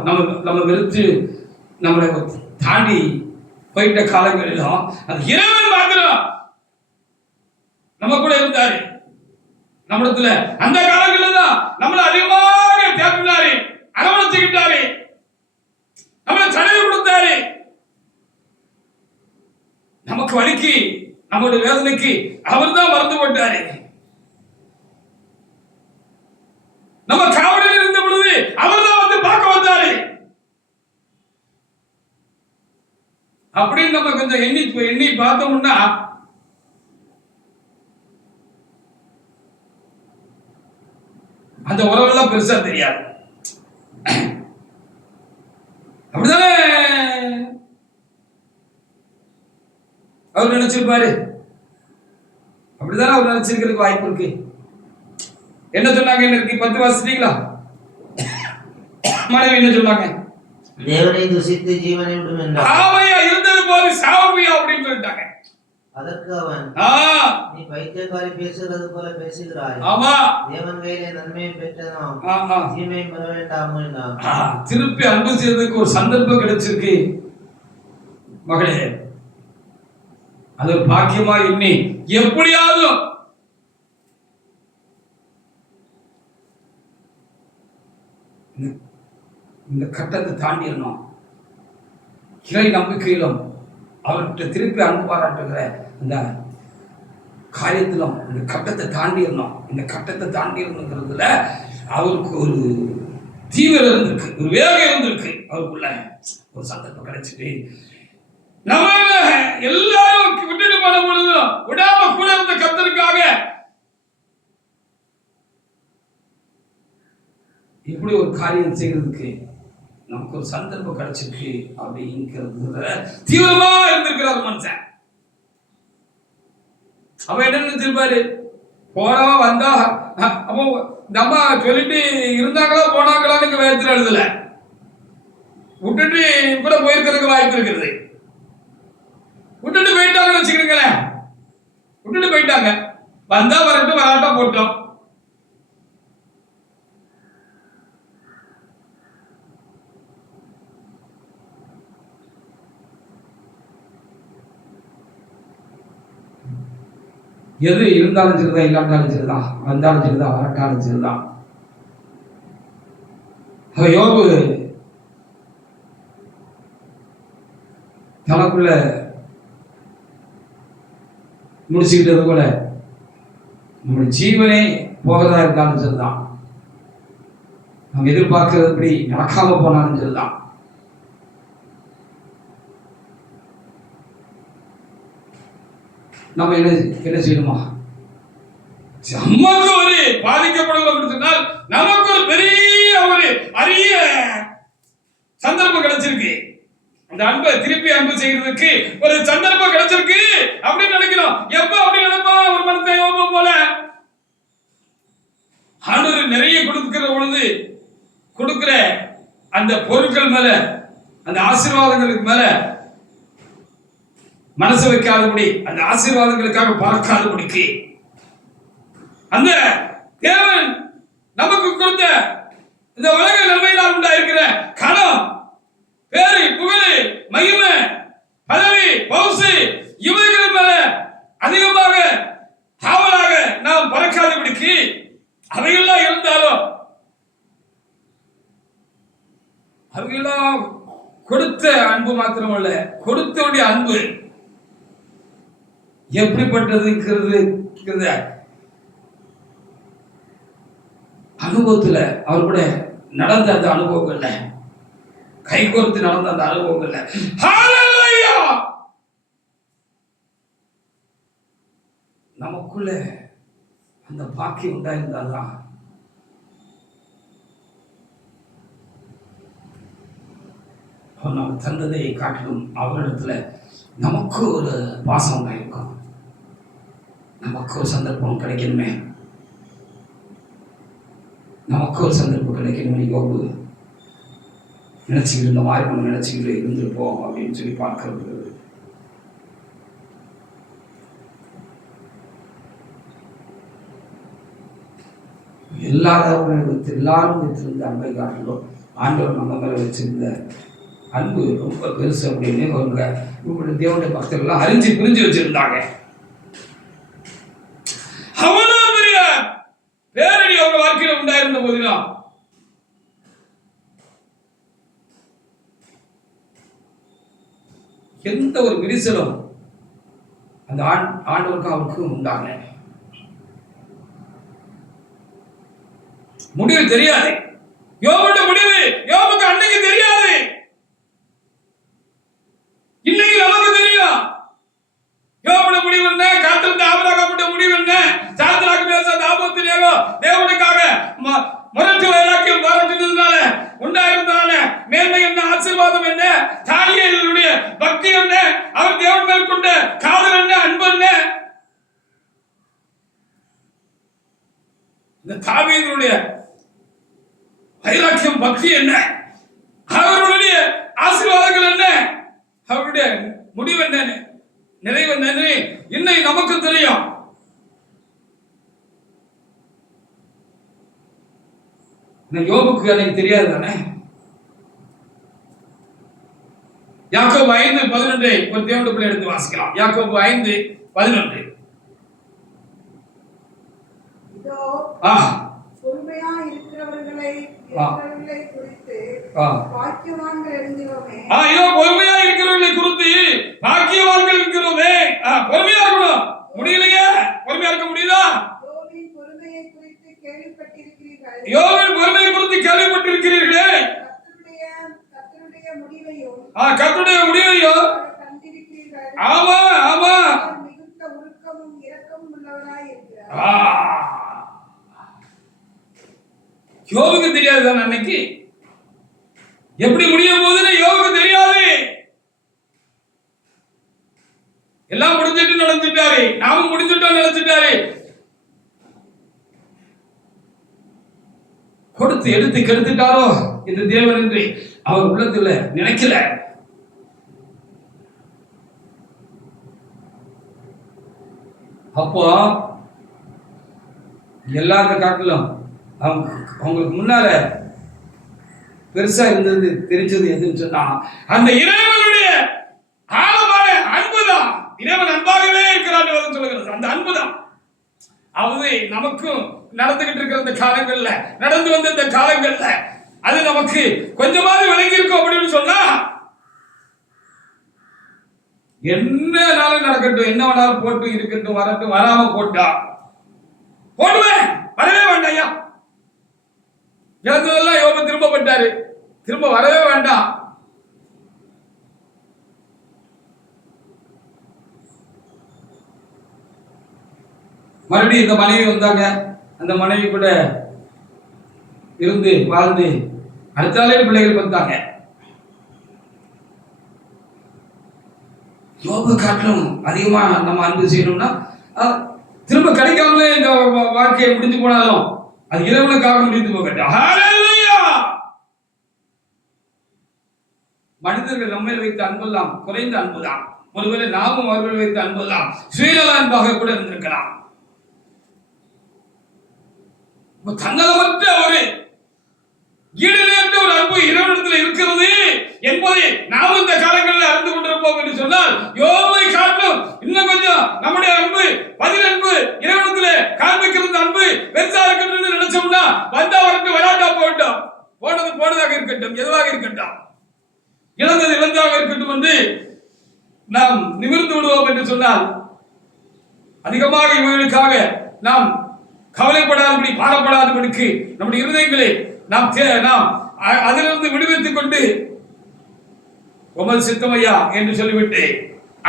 நம்ம வெறுத்து நம்மளை தாண்டி போயிட்ட காலங்களிலும் அது இறைவன் மாத்திரம் நம்ம கூட இருந்தாரு. நம்மிடத்துல அந்த காலங்களில் தான் நம்மளை அதிகமாக தேர்ந்தாரு, அரவணைச்சுக்கிட்டாரு, நம்மளை சலுகை கொடுத்தாரு. நமக்கு வலிக்கு, நம்மளுடைய வேதனைக்கு அவர் தான் மறந்து போட்டாரு. நம்ம காவலில் இருந்த பொழுது அவர் தான் வந்து பார்க்க வந்தாரு. அப்படின்னு நம்ம கொஞ்சம் எண்ணி பார்த்தோம்னா அந்த உறவெல்லாம் பெருசா தெரியாது. அப்படிதானே அவர் நினைச்சிருப்பாரு? அப்படிதானே அவர் நினைச்சிருக்கிறதுக்கு வாய்ப்பு இருக்கு. என்ன சொன்னாங்க? என்ன இருக்கு? 10 வாசிட்டீங்களா? மனைவி என்ன சொன்னாங்க? தேவனை துசித்து ஜீவனை விடும் என்றார். ஆமையா இருந்தது போது சாவுமையா அப்படின்னு சொல்லிட்டாங்க. அதற்கு அவன், நீ பைத்தியக்காரி பேசுகிறது போல பேசுகிறாய். ஆமா, தேவன் கையிலே நன்மையை பெற்றதாம், தீமையை பெற வேண்டாமோ என்றான். திருப்பி அன்பு செய்யறதுக்கு ஒரு சந்தர்ப்பம் கிடைச்சிருக்கு மகளே. அது ஒரு பாக்கியமா எண்ணி எப்படியாவது இந்த கட்டத்தை தாண்டிடணும். இறை நம்பிக்கையிலும் அவர்கிட்ட திருப்பி அன்பு பாராட்டுகிற இந்த காரியத்திலும் இந்த கட்டத்தை தாண்டிடணும். இந்த கட்டத்தை தாண்டிடணுங்கிறதுல அவருக்கு ஒரு தீவிரம் இருந்திருக்கு, ஒரு வேகம் இருந்திருக்கு. அவருக்குள்ள ஒரு சந்தர்ப்பம் கிடைச்சிட்டு நம்ம எல்லாரும் விட்டுட்டு போன பொழுதும் விடாம கூட இருந்த கர்த்தருக்காக இப்படி ஒரு காரியம் செய்யறதுக்கு நமக்கு ஒரு சந்தர்ப்பம் கிடைச்சிருக்கு அப்படிங்கிறது தீவிரமா இருந்திருக்கிறார் மனுஷன். அவன் என்ன நினைச்சிருப்பாரு, போனா வந்தா அப்போ நம்ம சொல்லிட்டு இருந்தாங்களா போனாங்களான்னு வேதத்துல எழுதல, விட்டுட்டு கூட போயிருக்கிறதுக்கு வாய்ப்பு இருக்கிறது. விட்டுட்டு போயிட்டாங்கன்னு வச்சுக்கிறீங்களேன், விட்டுட்டு போயிட்டாங்க, வந்தா வரட்டும் வராட்டா போட்டோம். எது இருந்தாலும் சரிதான், இல்லாட்டாலும் சரிதான், வந்தாலும் சரிதான், வரட்டாலும் சரிதான். யோபு தனக்குள்ள முடிச்சுக்கிட்டது கூட நம்முடைய ஜீவனே போகிறதா இருந்தாலும் சரிதான், நம்ம எதிர்பார்க்கிறதுபடி நடக்காம போனாலும் சரிதான், நம்ம என்ன செய்யணுமா, நமக்கு ஒரு பாதிக்கப்படுகிறோம் சொன்னால் நமக்கு ஒரு பெரிய ஒரு அரிய சந்தர்ப்பம் கிடைச்சிருக்கு. அந்த அன்பை திருப்பி அன்பு செய்யறதுக்கு ஒரு சந்தர்ப்பம் கிடைச்சிருக்கு அப்படின்னு நினைக்கிறோம். எப்ப அப்படி நினைப்பா ஒரு மனத்தை யோபு போல ஆண்டவர் நிறைய கொடுக்கிற பொழுது கொடுக்கிற அந்த பொருட்கள் மேல, அந்த ஆசீர்வாதங்களுக்கு மேல மனசு வைக்காதபடி, அந்த ஆசீர்வாதங்களுக்காக பார்க்காதபடிக்கு அந்த தேவன் நமக்கு கொடுத்த இந்த உலக நன்மையினால் உண்டாயிருக்கிற கனம், பேரு, புகழ், மகிமை, பதவி, பவுசு இவைகள் மேல அதிகமாக ஆவலாக நாம் பறக்காதபடிக்கு அவையெல்லாம் இருந்தாலும் அவையெல்லாம் கொடுத்த அன்பு மாத்திரமல்ல, கொடுத்தவுடைய அன்பு எப்படிப்பட்டதுங்கிறது அனுபவத்துல அவர் கூட நடந்த அந்த அனுபவங்கள்ல, கைகோர்த்து நடந்த அந்த அனுபவங்கள்ல நமக்குள்ள அந்த பாக்கியம் உண்டாயிருந்தால்தான் அவர் நாம் தந்ததை காட்டிலும் அவரிடத்துல நமக்கு ஒரு பாசம் உண்டாயிருக்கும். நமக்கு ஒரு சந்தர்ப்பம் கிடைக்கணுமே, நமக்கு ஒரு சந்தர்ப்பம் கிடைக்கணுமே யோபு நினைச்சுக்கிட்டு இந்த மாதிரி நம்ம நினைச்சுக்கிட்டு இருந்திருப்போம் அப்படின்னு சொல்லி பார்க்கிறது. எல்லாரும் வைத்திருந்த அன்பை காட்டிலும் ஆண்டவர் நம்ம மேல வச்சிருந்த அன்பு ரொம்ப பெருசு அப்படின்னு இவங்களுடைய தேவனுடைய பக்தர்கள் அறிஞ்சு புரிஞ்சு வச்சிருந்தாங்க. அவ்வளவு பெரிய பேரடி அவங்க வாழ்க்கையில உண்டாயிருந்த போதுதான் எந்த ஒரு விரிசலும் அந்த ஆண்டவருக்கும் அவருக்கும் உண்டாங்க. முடிவு தெரியாது, யோபுடைய முடிவு யோபுக்கு அன்னைக்கு தெரியாது, இன்னைக்கு நமக்கு தெரியும். யோபுடைய முடிவு என்ன, காத்திருந்த ஆபிரகாமுடைய முடிவு என்ன, சாத்ராக் மேஷாக் ஆபேத்நேகோ தேவனுக்காக முரட்டு வைராக்கியம் பாராட்டினதுனால உண்டாயிருந்ததான மேன்மை என்ன, ஆசீர்வாதம் என்ன, தானியேலுடைய பக்தி என்ன, அவர் தேவன் மேல் கொண்ட காதல் என்ன, அன்பு என்ன, இந்த தாவீதுடைய வைராக்கியம் பக்தி என்ன, அவர்களுடைய ஆசீர்வாதங்கள் என்ன, அவருடைய முடிவு என்ன, நிறைவு என்ன, இன்னைக்கு நமக்கு தெரியும். யோபுக்கு எனக்கு தெரியாது தானே. யாக்கோபு 5:11 ஒரு தேவனுடைய பிள்ளை எடுத்து வாசிக்கலாம். யாக்கோபு 5:11. இதோ பொறுமையா இருக்கிறவர்களை குறித்து பாக்கியவான்கள் என்கிறோமே. இதோ பொறுமையா இருக்கிறவர்களை குறித்து பாக்கியவான்கள் இருக்கிறோமே. பொறுமையா இருக்கணும். முடியலையே, பொறுமையா இருக்க முடியுதா? யோபின் பொறுமையை குறித்து கேள்விப்பட்டிருக்கிறீர்கள். யோபின் பொறுமையை குறித்து கேள்விப்பட்டிருக்கிறீர்களே. கர்த்தருடைய முடிவையும் கர்த்தருடைய முடிவையும் இருக்கிறார்கள். ஆமா ஆமா. அவர் மிகுந்த உருக்கமும் இரக்கமும் உள்ளவராய் இருக்கிறார். யோபுக்கு தெரியாதுதான் அன்னைக்கு எப்படி முடிய போகுதுன்னு யோபுக்கு தெரியாது. எல்லாம் முடிஞ்சிட்டு நினைச்சிட்டாரு, நாமும் முடிஞ்சிட்டோம் நினைச்சிட்டாரு. கொடுத்து எடுத்து கெடுத்துட்டாரோ இந்த தேவன் என்று அவர் உள்ளத்துல நினைக்கல. அப்போ எல்லாத்த காட்டிலும் அவங்களுக்கு முன்னால பெருசா இருந்தது தெரிஞ்சது எதுன்னு சொன்னா அந்த இறைவனுடைய ஆழமான அன்புதான். இறைவன் அன்பாகவே இருக்கிறான் சொல்லுகிறது அந்த அன்புதான். அது நமக்கும் நடந்துகிட்டு இருக்கிற இந்த காலங்கள்ல, நடந்து வந்த இந்த காலங்கள்ல அது நமக்கு கொஞ்சமாவது விளங்கி இருக்கும் அப்படின்னு சொன்னா என்ன நாளும் நடக்கட்டும், என்ன வேணாலும் போட்டு இருக்கட்டும், வரட்டும், வராம போட்டா போடுவேன், வரவே வேண்டாம். ஐயா இழந்ததெல்லாம் யோபு திரும்ப பட்டாரு, திரும்ப வரவே வேண்டாம். மறுபடியும் இந்த மனைவி வந்தாங்க. அந்த மனைவி கூட இருந்து வாழ்ந்து அடுத்தாலே பிள்ளைகள் வந்தாங்க. யோபு காட்டிலும் அதிகமா நம்ம அன்பு செய்யணும்னா திரும்ப கிடைக்காமலே இந்த வாழ்க்கையை முடிஞ்சு போனாலும் அது இறைவனுக்காக முடிந்து போகட்டும். ஹல்லேலூயா. மனிதர்கள் நம்ம வைத்த அன்பெல்லாம் குறைந்த அன்புதான். ஒருவேளை நாமும் அவர்கள் வைத்த அன்பெல்லாம் சுயநல அன்பாக கூட இருந்திருக்கலாம். தன்னலமற்ற ஒரு ஈடுநேற்ற ஒரு அன்பு இறைவனிடத்தில் இருக்கிறது என்பதை நாம் இந்த காலங்களில் அறிந்து கொண்டிருப்போம் என்று சொன்னால் யோபை காட்டும் இன்னும் கொஞ்சம் நம்முடைய அன்பு பதிலன்பு இறைவனிடத்தில் காண்பிக்கிற அன்பு பெருசா இருக்கின்றது நினைச்சோம்னா வந்தா வரட்டும், வராட்டா போட்டோம், போனது போனதாக இருக்கட்டும், எதுவாக இருக்கட்டும், இழந்தது இழந்தாக இருக்கட்டும் என்று நாம் நிமிர்ந்து விடுவோம் என்று சொன்னால் அதிகமாக இவர்களுக்காக நாம் கவலைப்படாதபடி பாடப்படாதபடிக்கு நம்முடைய இருதயங்களை நாம் அதிலிருந்து விடுவித்துக் கொண்டு உமது சித்தமையா என்று சொல்லிவிட்டு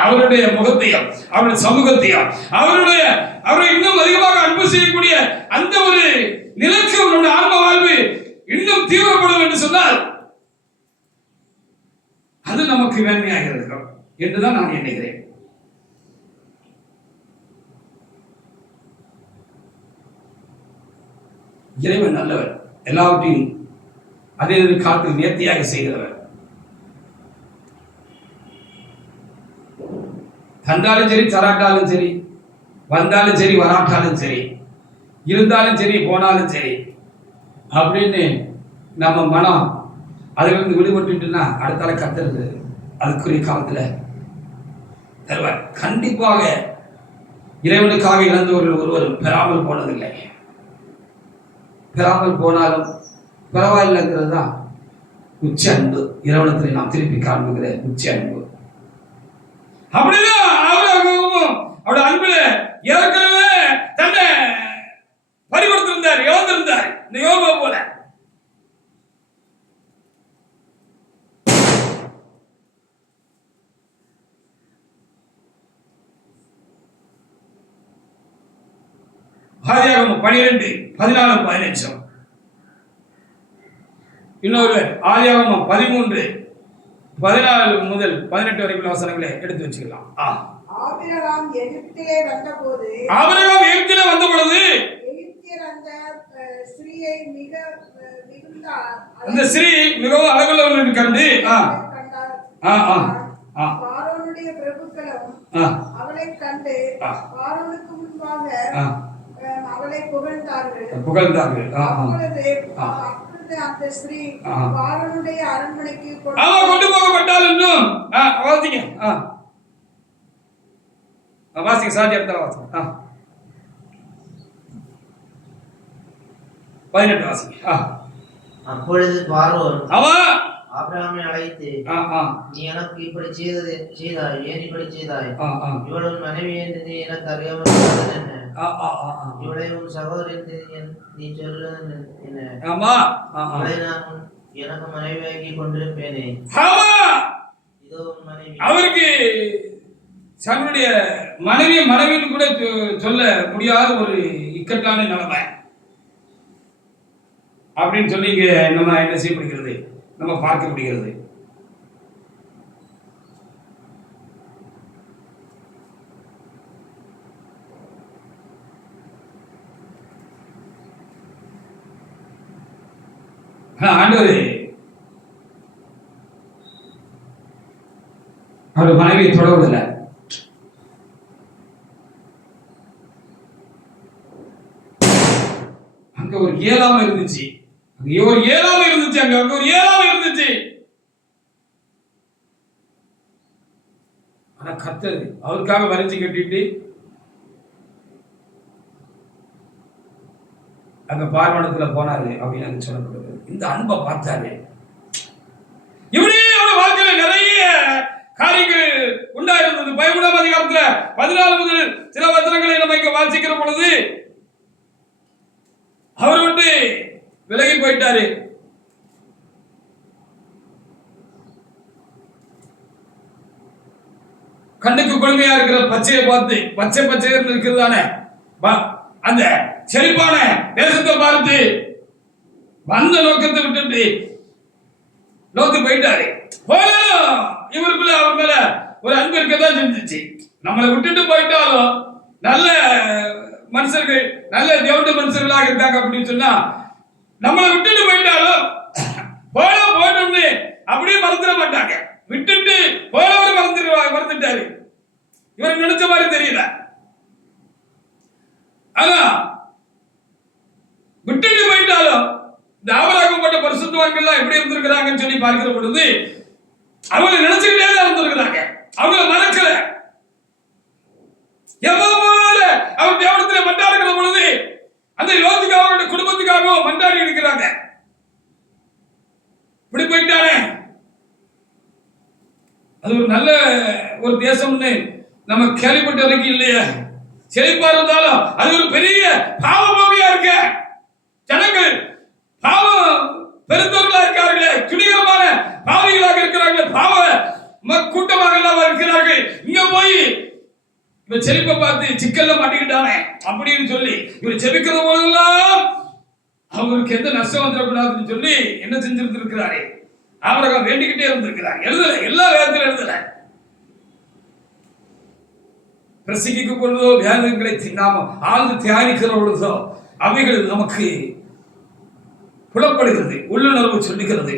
அவருடைய முகத்தையும் அவருடைய சமூகத்தையும் அவரை இன்னும் அதிகமாக அன்பு செய்யக்கூடிய அந்த ஒரு நிலைக்கு நம்முடைய ஆன்ம வாழ்வு இன்னும் தீவிரப்படும் என்று சொன்னால் அது நமக்கு மேன்மையாக இருக்கும் என்றுதான் நான் எண்ணுகிறேன். இறைவன் நல்லவர், எல்லாவற்றையும் அதே காலத்தில் நேர்த்தியாக செய்கிறவர். தந்தாலும் சரி, தராட்டாலும் சரி, வந்தாலும் சரி, வராட்டாலும் சரி, இருந்தாலும் சரி, போனாலும் சரி அப்படின்னு நம்ம மனம் அதிலிருந்து விடுபட்டுட்டுனா அடுத்தால கத்துறது அதுக்குரிய காலத்துல தருவார். கண்டிப்பாக இறைவனுக்காக இழந்தவர்கள் ஒருவரும் பெறாமல் போனதில்லை. பெறாமல் போனாலும் பரவாயில்லைங்கிறது தான் உச்ச அன்பு. இறைவனத்தில் நாம் திருப்பி காண்புகிற உச்ச அன்பு. அப்படிதான் அவருடைய அன்புல ஏற்கனவே தன்னை பறிகொடுத்திருந்தார், இழந்திருந்தார். இந்த யோபு போல ஆதியாகமம் 12:14-15. இன்னொரு ஆதியாகமம் 13:14 முதல் 18 வரைக்குள்ள வசனங்களை எடுத்து வச்சுக்கலாம். ஆபிரகாம் எகிப்திலே வந்தபோது எகிப்தியர் அந்த ஸ்திரீயை அந்த ஸ்திரீ மிகவும் அழகுள்ளவள் என்று கண்டு பார்வோனுடைய பிரபுக்களும் அவளை கண்டு பார்வோனுக்கு முன்பாக அவளை புகழ்ந்தார்கள். அப்பொழுது அந்த ஸ்திரீ பார்வோனுடைய அரண்மனைக்கு கொண்டு போகப்பட்டாள் என்றும் வாசிங்க சாட்சி எடுத்த வாசிங்க 18 வாசிங்க. அப்பொழுது பார்வோன் ஆபிரகாமை அழைத்து, நீ எனக்கு இப்படி செய்தாய், ஏன் இப்படி செய்தாய்? இவள் உன் மனைவி என்று நீ எனக்கு அறியாமல் என்ன? இவளை உன் சகோதரி என்று நீ சொல்லுவது என்ன? இவளை நான் எனக்கு மனைவியாக்கி கொண்டிருப்பேனே. இதோ உன் மனைவி. அவருக்கு தன்னுடைய மனைவின்னு கூட சொல்ல முடியாத ஒரு இக்கட்டான நிலைமை அப்படின்னு சொல்லி இங்க நம்ம என்ன செய்யப்படுகிறது, நம்ம பார்க்க முடிகிறது. ஆண்டவர் அவர் மனைவியை தொடவில்லை. அங்க ஒரு இயலாமை இருந்துச்சு, அங்க ஒரு இயலாமை இருந்துச்சு. ஆனா கர்த்தர் அவருக்காக வரைச்சு கட்டிட்டு அங்க பார்வனத்துல போனாரு அப்படின்னு சொல்லப்படுது. இந்த அன்பை பார்த்தாரு. இப்படி அவருடைய வாழ்க்கையில நிறைய காரியங்கள் உண்டாயிருந்தது. 11ஆம் அதிகாரத்துல 14 முதல் சில வசனங்களை நம்ம இங்க வாசிக்கிற பொழுது அவர் வந்து விலகி போயிட்டாரு. கண்ணுக்கு குளுமையா இருக்கிற பச்சையை பார்த்து பச்சைன்னு இருக்கிறதானே அந்த செழிப்பான தேசத்தை பார்த்து வந்த நோக்கத்தை விட்டுட்டு லோத்து போயிட்டாரு. இவருக்குள்ள அவர் மேல ஒரு அன்பு இருக்கதான் செஞ்சிச்சு. நம்மளை விட்டுட்டு போயிட்டாலும் நல்ல மனுஷர்கள், நல்ல தேவண்ட மனுஷர்களாக இருந்தாங்க அப்படின்னு சொன்னா, நம்மளை விட்டுட்டு போயிட்டாலும் போட்டோம்னு அப்படியே மறந்துட மாட்டாங்க. விட்டுட்டு போனவர் மறந்துட்டாரு. இவர் நினைச்ச மாதிரி தெரியல. ஆனா விட்டுட்டு போயிட்டாலும் இந்த ஆபராகப்பட்ட பரிசுத்தவான்கள் எப்படி இருந்திருக்கிறாங்கன்னு சொல்லி பார்க்கிற பொழுது அவங்க நினைச்சுக்கிட்டே தான் இருந்திருக்கிறாங்க. அவங்கள மறக்கல. எப்போது அவர் தேவனத்தில் மன்றாடுகிற பொழுது அந்த லோத்துக்காக அவருடைய குடும்பத்துக்காக மன்றாடி இருக்கிறாங்க. இப்படி போயிட்டானே, அது ஒரு நல்ல ஒரு தேசம்னு நம்ம கேள்விப்பட்ட வரைக்கும் இல்லையா? செழிப்பா இருந்தாலும் அது ஒரு பெரிய பாவமாவியா இருக்க ஜனங்கள், பாவம் பெருந்தவர்களா இருக்கார்களே, துணிகரமான பாவிகளாக இருக்கிறார்களே, பாவ கூட்டமாக இருக்கிறார்கள். இங்க போய் இவன் செழிப்பை பார்த்து சிக்கல்ல மாட்டிக்கிட்டானே அப்படின்னு சொல்லி இவர் செபிக்கிற போதெல்லாம் அவங்களுக்கு எந்த நஷ்டம் வந்துடக்கூடாதுன்னு சொல்லி என்ன செஞ்சிருந்திருக்கிறாரு, ஆபிரகாம் வேண்டிக்கிட்டே இருந்திருக்கிறார். எழுதல, எல்லா வேதத்திலும் எழுதல. பிரசங்கிக்கும் பொழுதோ வேதங்களை நாம ஆழ்ந்து தியானிக்கிற பொழுதோ அவைகள் நமக்கு புலப்படுகிறது, உள்ளுணர்வு சொல்லுகிறது.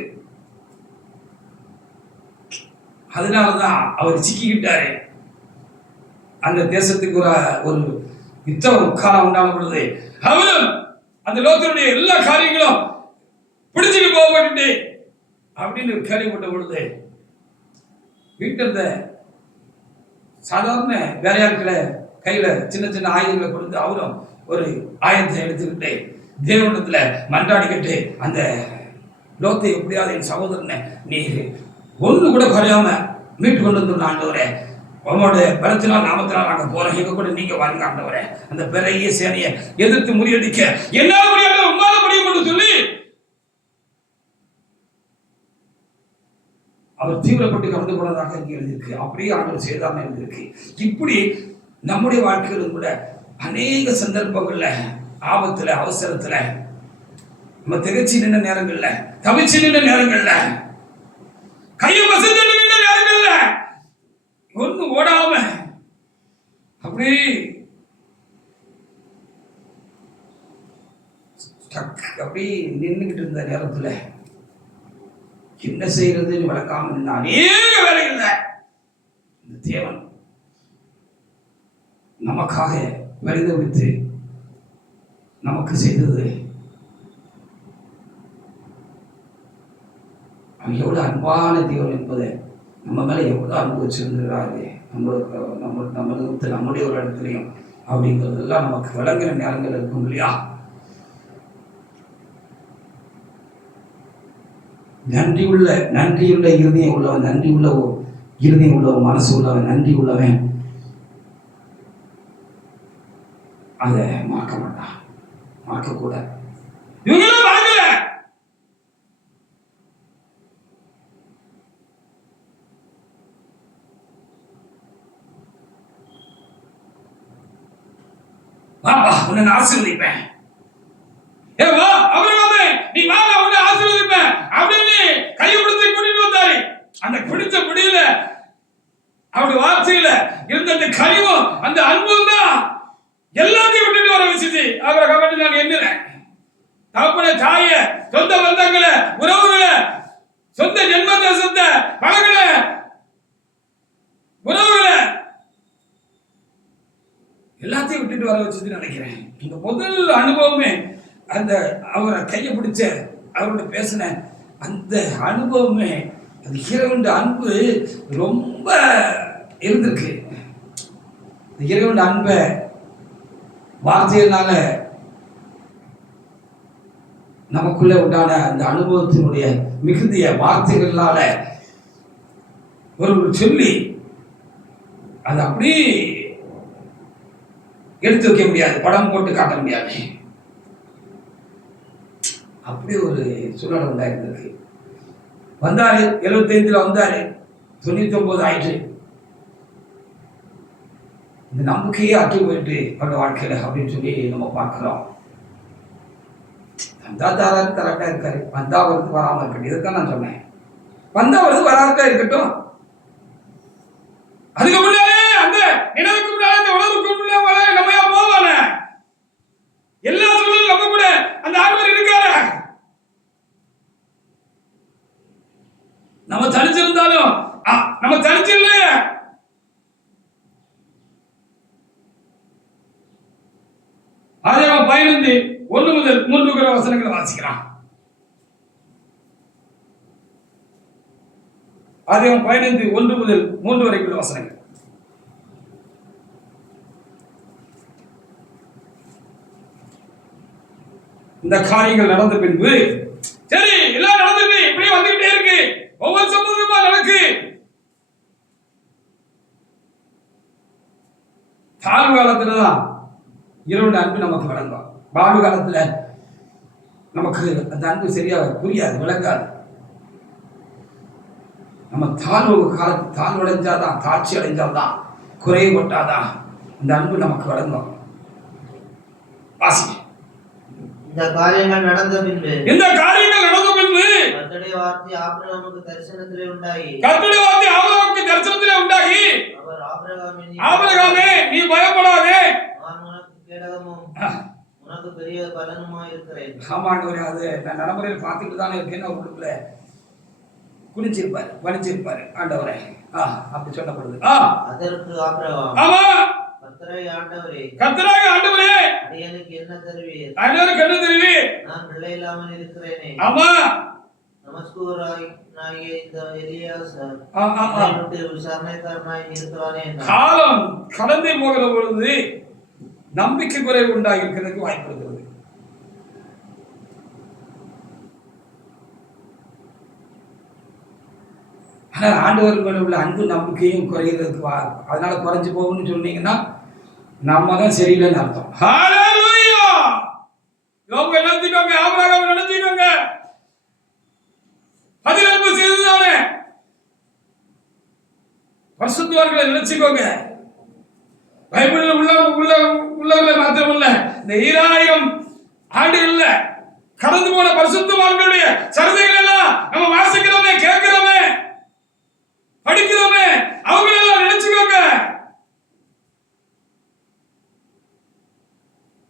அதனாலதான் அவர் சிக்கிக்கிட்டாரு. அந்த தேசத்துக்கு ஒரு யுத்தம் காலம் உண்டான பொழுது அவரும் அந்த லோத்தருடைய எல்லா காரியங்களும் பிடிச்சிட்டு போகப்பட்டு அப்படின்னு கேள்விப்பட்ட பொழுது வீட்டில் இருந்த சாதாரண வேலையாட்களை கையில சின்ன சின்ன ஆயுதங்களை கொடுத்து அவரும் ஒரு ஆயுதத்தை எடுத்துக்கிட்டு தேவனிடத்துல மன்றாடிக்கிட்டு அந்த லோத்தை எப்படியாவது என் சகோதரனை நீர் ஒன்று கூட குறையாம மீட்டு கொண்டு வந்து ஆண்டவரே, உங்களுடைய பலத்தினால் நாமத்தினால் நாங்கள் போறோம், எங்க கூட நீங்க வாங்க ஆண்டவரே, அந்த பெரிய சேனையை எதிர்த்து முறியடிக்க என்னால் முடியாத உங்களால முடியும் என்று சொல்லி அவர் தீவிரப்பட்டு கலந்து போனதாக இங்கே எழுதியிருக்கு. அப்படியே ஆண்டவர் செய்தாமல் எழுதியிருக்கு. இப்படி நம்முடைய வாழ்க்கையிலும் கூட அநேக சந்தர்ப்பங்கள்ல ஆபத்துல அவசரத்துல நம்ம திகழ்ச்சி நின்ற நேரங்கள்ல, தவிச்சு நின்ற நேரங்கள்ல, கையை வசதி நின்ற நேரங்கள்ல ஒண்ணு ஓடாம அப்படி அப்படி நின்றுகிட்டு இருந்த நேரத்துல என்ன செய்யறதுன்னு வளர்க்காம நின்ற அநேக வேலைகள்ல இந்த தேவன் நமக்காக பரிதவித்து நமக்கு செய்தது அவன் எவ்வளவு அன்பான தேவன் என்பதை நம்ம மேல எவ்வளவு அன்பு வச்சிருந்தாரு நம்மளுடைய ஒரு இடத்துலையும் அப்படிங்கிறதெல்லாம் நமக்கு விளங்குற நேரங்கள் இருக்கும் இல்லையா? நன்றியுள்ள இருதயம் உள்ளவன், இருதயம் உள்ளவன், மனசு உள்ளவன், நன்றி உள்ளவன் அதை மறக்க மாட்டான், மறக்க கூட. உன்னை நான் ஆசீர்வதிப்பேன். ஏ வா ஆபிரகாமே, நீ வா, நான் உன்னை ஆசீர்வதிப்பேன் அப்படின்னு கையை பிடிச்சு கூட்டிட்டு வந்தாரு. அந்த பிடிச்ச முடியல அவருடைய வார்த்தையில இருந்த அந்த கனிவும் அந்த அன்பும் தான் எல்லாத்தையும் விட்டுட்டு வர வச்சுச்சு. ஆபிரகாம் நான் எண்ணுறேன், தகப்பனை, தாய, சொந்த பந்தங்களை, உறவுகளை, சொந்த ஜென்ம தேசத்தை, மகங்களை, உறவுகளை எல்லாத்தையும் விட்டுட்டு வர வச்சதுன்னு நினைக்கிறேன். இந்த முதல் அனுபவமே அந்த அவரை கையை பிடிச்ச அவரோட பேசின அந்த அனுபவமே, அது இறைவன் அன்பு ரொம்ப இருந்திருக்கு. இறைவன் அன்பை வார்த்தையினால நமக்குள்ள உண்டான அந்த அனுபவத்தினுடைய மிகுதிய வார்த்தைகளால ஒரு சொல்லி அது அப்படி எடுத்து வைக்க முடியாது, படம் போட்டு காட்ட முடியாது. அப்படி ஒரு சூழல் உண்டாயிருந்திருக்கு. வந்தாரு, 75 வந்தாரு, 99 ஆயிற்று. இந்த நம்பிக்கையே அற்று போயிட்டு அவருடைய வாழ்க்கையில அப்படின்னு சொல்லி நம்ம பார்க்கிறோம். வந்தா தாராரு கரெக்டா இருக்காரு, வந்தா வருது வராம இருக்கட்டும், இதுதான் நான் சொன்னேன். வந்தா வருது வராதா இருக்கட்டும். அதுக்கு முன்னாலே அந்த நினைவுக்கு முன்னாலே அந்த உணவுக்கு முன்னாலே நம்ம போவான எல்லா சூழலும் நம்ம கூட அந்த ஆண்டவர் இருக்காரு. நம்ம தனிச்சிருந்தாலும் நம்ம தனிச்சில்ல. ஆதியாகமம் 15:1 முதல் 3 வசனங்களை வாசிக்கிறான். ஆதியாகமம் 15:1 முதல் 3 வரைக்குள்ள வசனங்கள். இந்த காரியங்கள் நடந்த பின்பு, சரி எல்லாம் நடந்துட்டு இப்படியே வந்துகிட்டே இருக்கு, ஒவ்வொரு சம்பவமா நடக்கு. தாழ்வு காலத்துலதான் இறைவனுடைய அன்பு நமக்கு வழங்கும். வாழ்வு காலத்துல நமக்கு அந்த அன்பு சரியா புரியாது, விளங்காது. நம்ம தாழ்வடைஞ்சாதான், தாட்சி அடைஞ்சால்தான், குறைபட்டாதான் இந்த அன்பு நமக்கு வழங்கும். வாசி. இந்த காரியங்கள் நடந்த பின்பு கர்த்தருடைய வார்த்தை ஆபிரகாமுக்கு தரிசனத்திலே உண்டாகி அவர் ஆபிரகாமே, நீ பயப்படாதே, நான் உனக்கு கேடகமும் உனக்கு பெரிய பலனுமாய் இருக்கிறேன். ஆமாண்டவரே, அது நான் நடைமுறையில் பார்த்துட்டு தானே இருக்கேன்னு அவருக்குள்ள குளிச்சிருப்பாரு, வலிச்சிருப்பாரு ஆண்டவரே. அப்படி சொல்லப்படுது. அதற்கு ஆபிரகாம், ஆமா கர்த்தராகிய ஆண்டவரே, அடியேனுக்கு என்ன தருவீர்? நான் பிள்ளை இல்லாமல் இருக்கிறேனே. ஆமா, நமஸ்கூராகிய இந்த எலியாசர் விசாரணைக்காரனாய் இருக்கிறானே. காலம் கடந்து போகிற பொழுது நம்பிக்கை குறைவு உண்டாகி இருக்கிறதுக்கு வாய்ப்பு இருக்கிறது. ஆனால் ஆண்டவர் உள்ள அன்பு நம்பிக்கையும் குறைகிறதுக்கு அதனால குறைஞ்சு போகும்னு சொன்னீங்கன்னா நம்ம தான் சரியில்லைன்னு அர்த்தம். நினைச்சுக்கோங்க, ஆபிரகாம் நினைச்சுக்கோங்க, பதிலன்பு செய்ததானே பரிசுத்தவான்களை நினைச்சுக்கோங்க. பைபிளில் உள்ளவர்களை மாத்திரமல்ல, இந்த 2000 ஆண்டுகள்ல கடந்து போன பரிசுத்தவான்களுடைய சரிதைகள் எல்லாம் நம்ம வாசிக்கிறோமே, கேட்கிறோமே, படிக்கிறோமே, அவங்களெல்லாம் நினைச்சுக்கோங்க.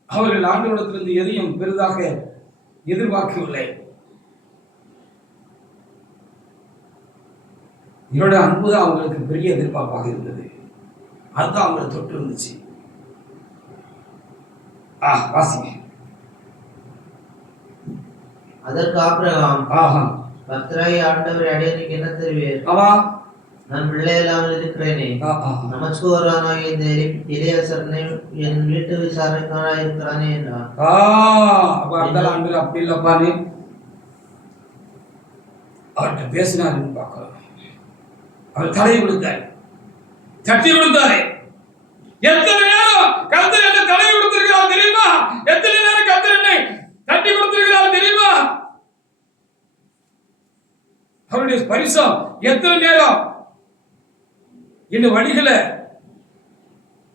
அவர்கள் ஆண்டவரிடத்திலிருந்து எதையும் பெரிதாக எதிர்பார்க்கவில்லை. இவரோட அன்புதான் அவங்களுக்கு பெரிய எதிர்பார்ப்பாக இருந்தது. அதுதான் அவங்களை தொட்டு இருந்துச்சு. வாசிங்க. அதற்கு ஆபிரகாம், கர்த்தராகிய ஆண்டவரே, அடியேனுக்கு என்ன தருவீர்? ஆமா, நான் பிள்ளை இல்லாமல் இருக்கிறேனே. நமஸ்கூரானாகிய இந்த எலியாசரனை என் வீட்டு விசாரணைக்காரனாய் இருக்கிறானே என்றார். அப்படி இல்லப்பாரு, அவர்கிட்ட பேசினாருன்னு பார்க்கிறோம். அவர் தடை கொடுத்தாரு, தட்டி கொடுத்தாரு. எத்தனை நேரம் கர்த்தர் என்ன தடை கொடுத்திருக்கிறார் தெரியுமா? எத்தனை நேரம் கர்த்தர் என்னை தட்டி கொடுத்திருக்கிறார் தெரியுமா? அவருடைய பரிசம் எத்தனை நேரம் இந்த வழிகளை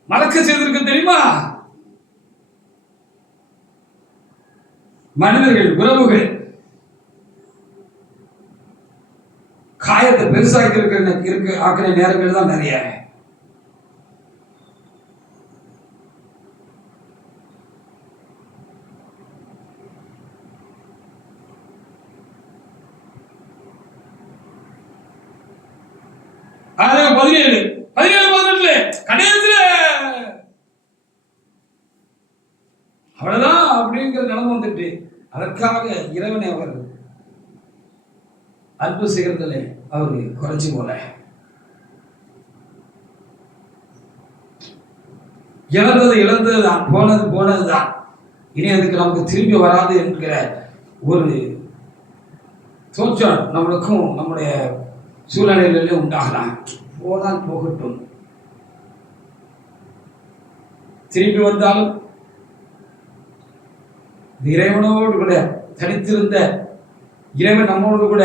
மறக்க செய்திருக்கு தெரியுமா? மனிதர்கள், உறவுகள் காயத்தை பெருசாக்கி ஆக்கிற நேரங்கள் தான் நிறைய. அது 17 18 கடைசியில அவ்வளவுதான் அப்படிங்கிற நிலைமை வந்துட்டு, அதற்காக இறைவனை அவர் அன்பு செய்கிறதுல அவரு குறைச்சி போல. இழந்ததுதான், போனதுதான், இனி அதுக்கு நமக்கு திரும்பி வராது என்கிற ஒரு தோற்றம் நம்மளுக்கும் நம்முடைய சூழ்நிலைகளிலே உண்டாகலாம். போனால் போகட்டும், திரும்பி வந்தாலும் இறைவனோடு கூட தனித்திருந்த இறைவன் நம்மோடு கூட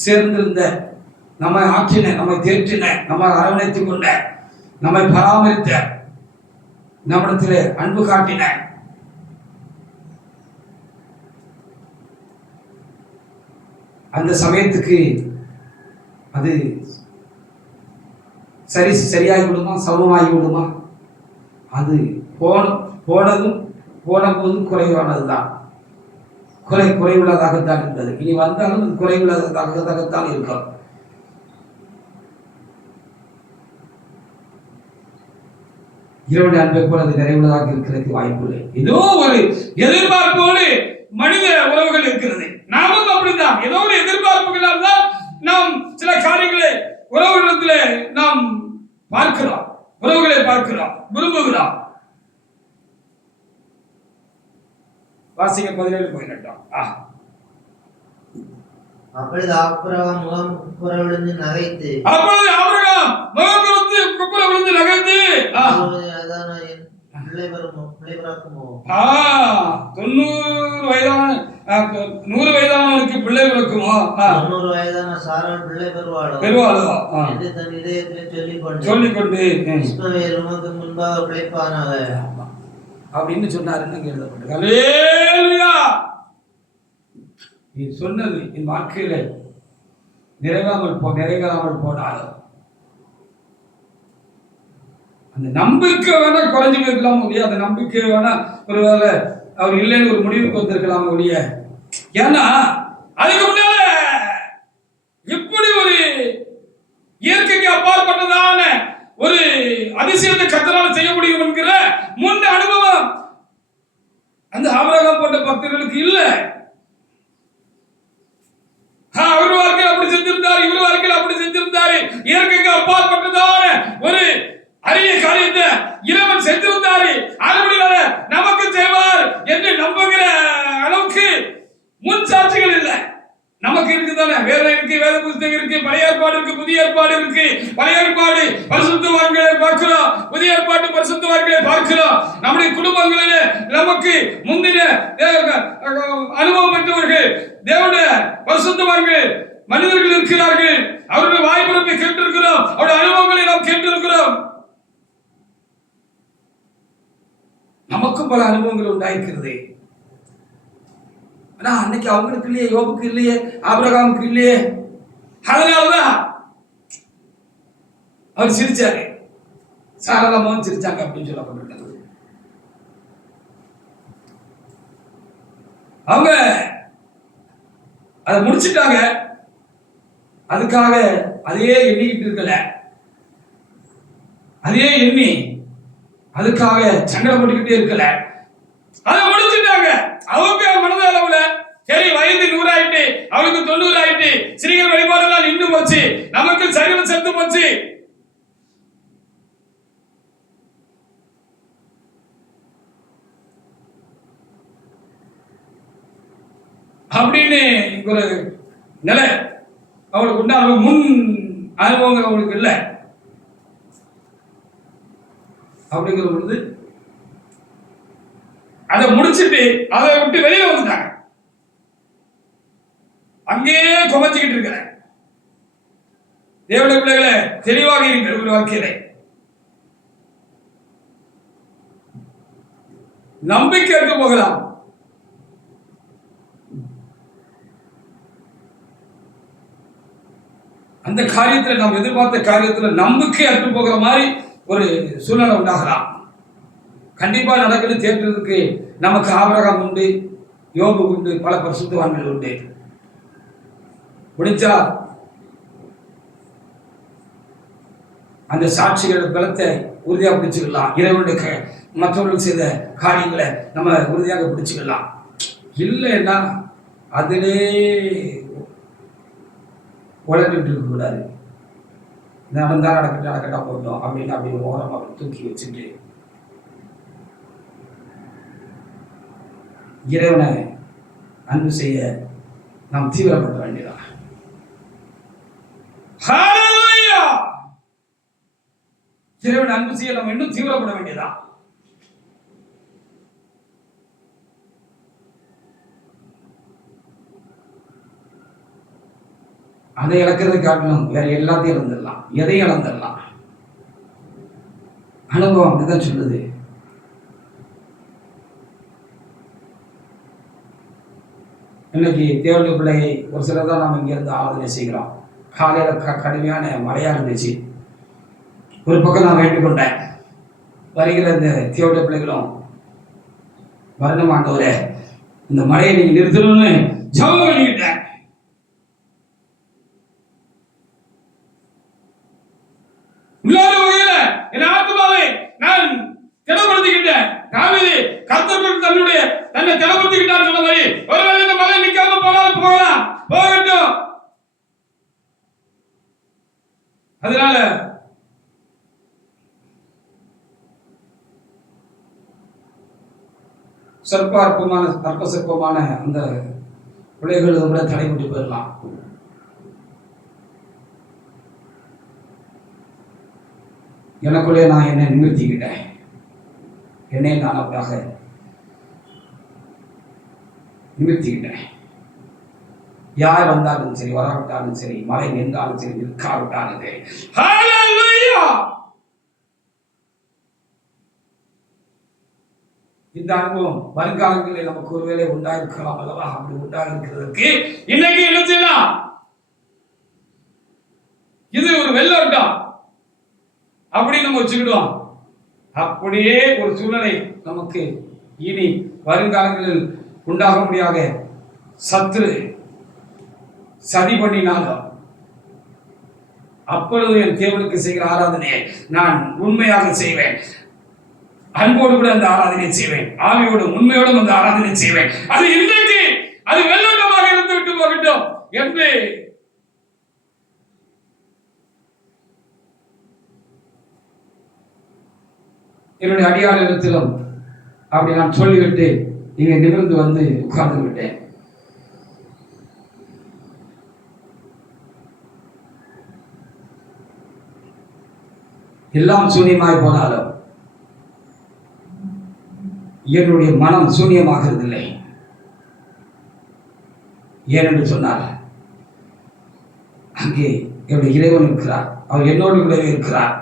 சேர்ந்திருந்த, நம்மை ஆற்றின, நம்மை தேற்றின, நம்மை அரவணைத்துக் கொண்ட, நம்மை பராமரித்த, நம்மிடத்திலே அன்பு காட்டின, அந்த சமயத்துக்கு அது சரியாகி விடுமா, சமமாகி விடுமா? அது போனதும் போன போது குறைவானதுதான், குறைவுள்ளதாகத்தான் இருந்தது. இனி வந்தாலும் அது குறைவுள்ளதாகத்தான் இருக்கும். இறைவனுடைய அன்பை போல அது நிறைவுள்ளதாக இருக்கிறதுக்கு வாய்ப்பு இல்லை. ஏதோ ஒரு எதிர்பார்ப்போடு மனித உறவுகள் இருக்கிறது. நாமும் அப்படித்தான், ஏதோ ஒரு எதிர்பார்ப்புகளால் தான் நாம் சில காரியங்களை உறவுகளிடத்திலே நாம் பார்க்கிறோம், உறவுகளை பார்க்கிறோம், விரும்புகிறோம். வாசிக்க 17 போயிட்டோம். அப்பொழுது ஆபிரகாம் முகம் குப்புற விழுந்து நகைத்து, பிள்ளை பிறக்குமோ? 100 வயதானவனுக்கு பிள்ளை பிறக்குமோ? 90 வயதான சாராள் பிள்ளை பெறுவாளோ என்று தன் இதயத்தில் சொல்லிக்கொண்டு இஸ்மவேல் உமக்கு முன்பாக பிழைப்பானாக அப்படின்னு சொன்னாருன்னு எழுதப்பட்டது. அல்லேலூயா! நீ சொன்னது என் வாழ்க்கையில நிறைவேறாமல் போனாலும் அந்த நம்பிக்கை வேணா குறைஞ்சு போயிருக்கலாம் ஒழிய, அந்த நம்பிக்கை வேணா ஒருவேளை அவர் இல்லைன்னு ஒரு முடிவுக்கு வந்திருக்கலாம் ஒழிய. ஏன்னா அதுக்கு முன்னால இப்படி ஒரு இயற்கைக்கு அப்பாற்பட்டதான ஒரு அதிசயத்தை கர்த்தரால் செய்ய முடியும் என்கிற முன் அனுபவம் அந்த ஆபிரகாம் போன்ற பக்தர்களுக்கு இல்ல. அவர் வாழ்க்கையில் அப்படி செஞ்சிருந்தாரு, இவர் வாழ்க்கையில் அப்படி செஞ்சிருந்தாரு. இயற்கைக்கு அப்பாற்பட்டதான ஒரு அரிய காரியத்தை இறைவன் செஞ்சிருந்தாரு, அதுபடினால நமக்கு செய்வார் என்று நம்புகிற அளவுக்கு முன் சாட்சிகள் இல்லை. நமக்கு இருக்குதானே, வேற இருக்கு, வேத புத்தகம் இருக்கு, பழைய ஏற்பாடு இருக்கு, புதிய ஏற்பாடு இருக்கு. பழைய ஏற்பாடு பரிசுத்தவான்களை பார்க்கிறோம், புதிய ஏற்பாடு பரிசுத்தவான்களை பார்க்கிறோம். நம்முடைய குடும்பங்களிலே நமக்கு முந்தின அனுபவம் பெற்றவர்கள், தேவனுடைய பரிசுத்தவான்கள் மனிதர்கள் இருக்கிறார்கள். அவருடைய வாய்ப்பிறப்பை கேட்டிருக்கிறோம், அவருடைய அனுபவங்களை நாம் கேட்டிருக்கிறோம். நமக்கும் பல அனுபவங்கள் உண்டாயிருக்கிறது. ஆனா அன்னைக்கு அவங்களுக்கு இல்லையே, யோபுக்கு இல்லையே, ஆபிரகாமுக்கு இல்லையே. அதனாலதான் அவர் சிரிச்சாரு, சாரதாமாவும் சிரிச்சாங்க அப்படின்னு சொல்லப்பட்டிருக்கிறது. அவங்க அதை முடிச்சுட்டாங்க, அதுக்காக அதையே எண்ணிக்கிட்டு இருக்கல, அதையே எண்ணி அதுக்காக சங்கடப்பட்டுக்கிட்டே இருக்கல, அதை முடிச்சுட்டாங்க. அவங்க மனத அளவுல சரி, வயது 100 ஆயிட்டு, அவளுக்கு 90 ஆயிட்டு, ஸ்ரீகள் வழிபாடுலாம் நின்று போச்சு, நமக்கு சரீரம் செத்து போச்சு, அப்படின்னு ஒரு நிலை அவளுக்கு உண்டான முன் அனுபவங்கள் அவளுக்கு இல்லை. அப்படிங்கிற பொழுது அதை முடிச்சுட்டு அதை விட்டு வெளியில வந்துட்டாங்க. அங்கேயே குமைச்சுக்கிட்டு இருக்கிற தேவனுடைய பிள்ளைகளை தெளிவாக இருக்கிற ஒரு வாழ்க்கையில நம்பிக்கை இருக்க போகலாம், அந்த காரியத்தில் நாம் எதிர்பார்த்த காரியத்தில் நம்பிக்கை அற்று போகிற மாதிரி ஒரு சூழ்நிலை உண்டாகலாம். கண்டிப்பா நடக்குன்னு தேடுறதுக்கு நமக்கு ஆபிரகாம் உண்டு, யோபு உண்டு, பல பரிசுத்தவான்கள் உண்டு. முடிச்சா அந்த சாட்சிகளோட பலத்தை உறுதியாக பிடிச்சுக்கலாம். இறைவனுடைய மற்றவர்கள் செய்த காரியங்களை நம்ம உறுதியாக பிடிச்சுக்கலாம். இல்லைன்னா அதிலே உழைக்கிட்டு இருக்கக்கூடாது. நடந்தா நடக்கட்டா போட்டோம் அப்படின்னு அப்படி ஓரமாக தூக்கி வச்சுட்டு இறைவனை அன்பு செய்ய நாம் தீவிரப்பட வேண்டியதான். இறைவனை அன்பு செய்ய நம்ம இன்னும் தீவிரப்பட வேண்டியதான். அதை இழக்கிறது காட்டணும், வேற எல்லாத்தையும் இழந்துடலாம், எதையும் இழந்துடலாம். அனுபவம் அப்படிதான் சொல்லுது. இன்னைக்கு தேவனுடைய பிள்ளையை ஒரு சிலர் தான் நாம் இங்கிருந்து ஆராதனை செய்கிறோம். காலையில் கடுமையான மழையா இருந்துச்சு. ஒரு பக்கம் நான் வேண்டிக் கொண்டேன், வருகிற இந்த தேவனுடைய பிள்ளைகளும் வரணும் ஆண்டவரே, இந்த மழையை நீங்க நிறுத்தணும்னு ஜெபம் பண்ணிக்கிட்டேன். உள்ளாத வகையில என் ஆத்மாவை நான் திடப்படுத்திக்கிட்டேன். தாவீது கர்த்தர் தன்னை திடப்படுத்திக்கிட்டார் சொன்ன மாதிரி, ஒருவேளை இந்த மழை நிக்காம போனாலும் போகலாம், போகட்டும். அதனால அற்ப சொற்பமான அந்த பிள்ளைகள் கூட தடைபட்டு போயிடலாம். எனக்குள்ளே நான் என்னை நிமிர்த்திக்கிட்டேன். என்னை நான் அவராக நிமிர்த்திக்கிட்டேன். யார் வந்தாலும் சரி, வராவிட்டாலும் சரி, மழை நின்றாலும் சரி, நிற்காவிட்டாலும் சரி, ஹல்லேலூயா. இந்த அனுபவம் வருங்காலங்களில் நமக்கு ஒருவேளை உண்டாயிருக்கலாம் அல்லவா? அப்படி உண்டாயிருக்கிறதுக்கு இன்னைக்கு என்ன செய்யலாம்? இது ஒரு வெள்ளோட்டம் அப்படி நம்ம வச்சுக்கிடுவோம். அப்படியே ஒரு சூழ்நிலை நமக்கு இனி வருங்காலங்களில் உண்டாக முடியாத சத்துரு சதி பண்ணினாலும் அப்பொழுது என் தேவனுக்கு செய்கிற ஆராதனையை நான் உண்மையாக செய்வேன். அன்போடு கூட அந்த ஆராதனை செய்வேன், ஆவியோடும் உண்மையோடும் அந்த ஆராதனை செய்வேன். அது இன்றைக்கு அது வெள்ளோட்டமாக இருந்து விட்டு போகட்டும் என்று என்னுடைய அடியாளத்திலும் அப்படி நான் சொல்லிவிட்டு இங்கே நிமிர்ந்து வந்து உட்கார்ந்து விட்டேன். எல்லாம் சூன்யமாய் போனாலும் என்னுடைய மனம் சூன்யமாகிறதில்லை. ஏனென்று சொன்னார், அங்கே என்னுடைய இறைவன் இருக்கிறார், அவர் என்னோடு கூடவே இருக்கிறார்,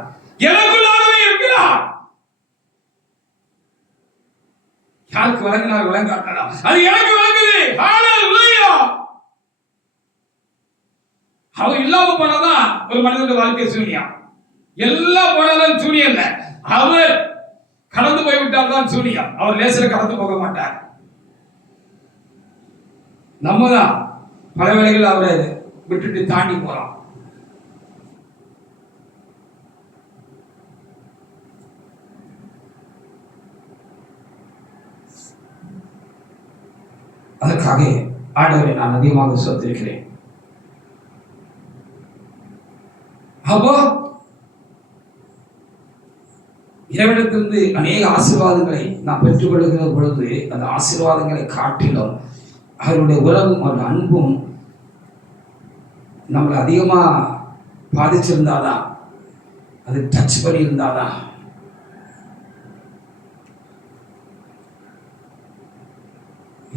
எனக்குள்ளாகவே இருக்கிறார். யாருக்கு வழங்கினார் வழங்காட்டலாம், அது எனக்கு வழங்குது. ஹல்லேலூயா. அவர் இல்லாம போனாதான் ஒரு மனிதனுடைய வாழ்க்கை சூன்யம். எல்லாம் போனாலும் சூன்யம் இல்லை. அவர் கடந்து போய்விட்டால் தான் சூன்யம். அவர் லேசில கடந்து போக மாட்டார். நம்ம தான் பல வேளைகள் அவரை விட்டுட்டு தாண்டி போறோம். அதற்காக ஆண்டவரை நான் அதிகமாக சொத்திருக்கிறேன். அப்போ இறைவனிடத்திலிருந்து அநேக ஆசீர்வாதங்களை நாம் பெற்றுக்கொள்கிற பொழுது அந்த ஆசீர்வாதங்களை காட்டிலும் அவருடைய உறவும் அவருடைய அன்பும் நம்மளை அதிகமா பாதிச்சிருந்தாதான், அது டச் பண்ணி இருந்தாதான்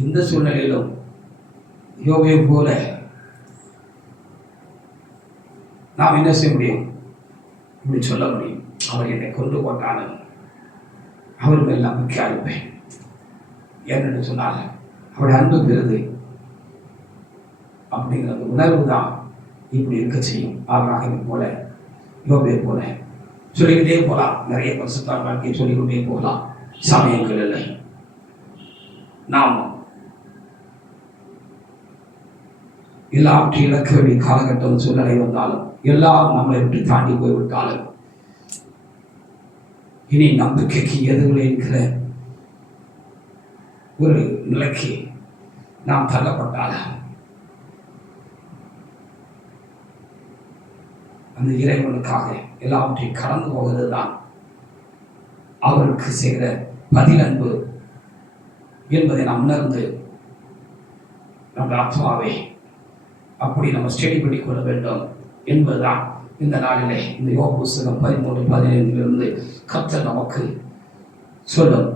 இந்த சூழ்நிலையிலும் யோபை போல நாம் என்ன செய்ய முடியும்? இப்படி சொல்ல முடியும், அவர் என்னை கொண்டு போட்டாலும் அவர் மேல் நம்பிக்கையா இருப்பேன். ஏன்னு சொன்னார், அவருடைய அன்பு பெறுது அப்படிங்கிற உணர்வு தான் இப்படி இருக்க செய்யும். ஆபிரகாமை போல, யோபை போல சொல்லிக்கிட்டே போகலாம். நிறைய பரிசுத்த வாழ்க்கையை சொல்லிக்கிட்டே போகலாம். சமயங்கள் இல்லை. நாம் எல்லாவற்றையும் இழக்க வேண்டிய காலகட்டம் சூழ்நிலை வந்தாலும், எல்லாம் நம்மளை விட்டு தாண்டி போய்விட்டாலும், இனி நம்பிக்கைக்கு எதுவும் இருக்கிற ஒரு நிலைக்கு நாம் தள்ளப்பட்டாலும், அந்த இறைவனுக்காக எல்லாவற்றையும் கடந்து போவது தான் அவருக்கு செய்கிற பதில் அன்பு என்பதை நாம் உணர்ந்து நம்ம ஆத்மாவை அப்படி நம்ம ஸ்டடி பண்ணி கொள்ள வேண்டும் என்பதுதான் இந்த நாளிலே இந்த யோபு புத்தகம் 13:15 கர்த்தர் நமக்கு சொல்லும்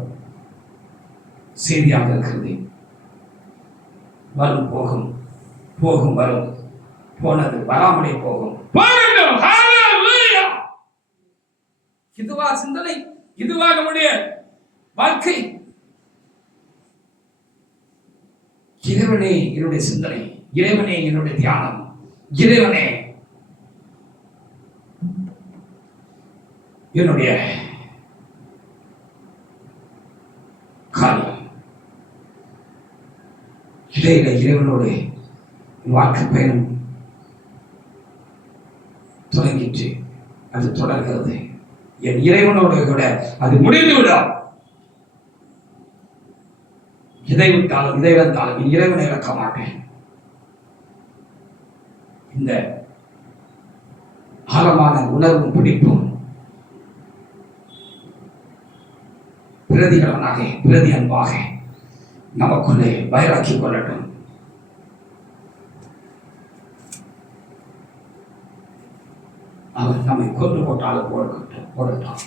செய்தியாக இருக்கிறது. வரும் போகும், போகும் வரும், போனது வராமலே போகும். இதுவா சிந்தனை, இதுவா நம்முடைய வாழ்க்கை? இறைவனே என்னுடைய சிந்தனை, இறைவனே என்னுடைய தியானம், இறைவனே என்னுடைய காரியம். இடையில இறைவனோடு வாழ்க்கை பயணம் தொடங்கிட்டு அது தொடர்கிறது. என் இறைவனோடு கூட அது முடிந்துவிடும். இதை விட்டாலும் இதை இழந்தாலும் என் இறைவனை இழக்க மாட்டேன். இந்த ஆழமான உணர்வும் பிடிப்பும் பிரதிகளனாக, பிரதி அன்பாக நமக்குள்ளே வைராக்கி கொள்ளட்டும். அவர் நம்மை கொண்டு போட்டாலும் போடட்டும்.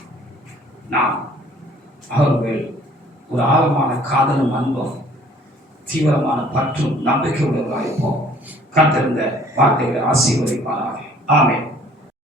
நாம் அவர்கள் ஒரு ஆழமான காதலும் அன்பும் தீவிரமான பற்றும் நம்பிக்கை உடையவராக இருப்போம். கர்த்தர் இந்த வார்த்தைகளை ஆசீர்வதிப்பாராக. ஆமென்.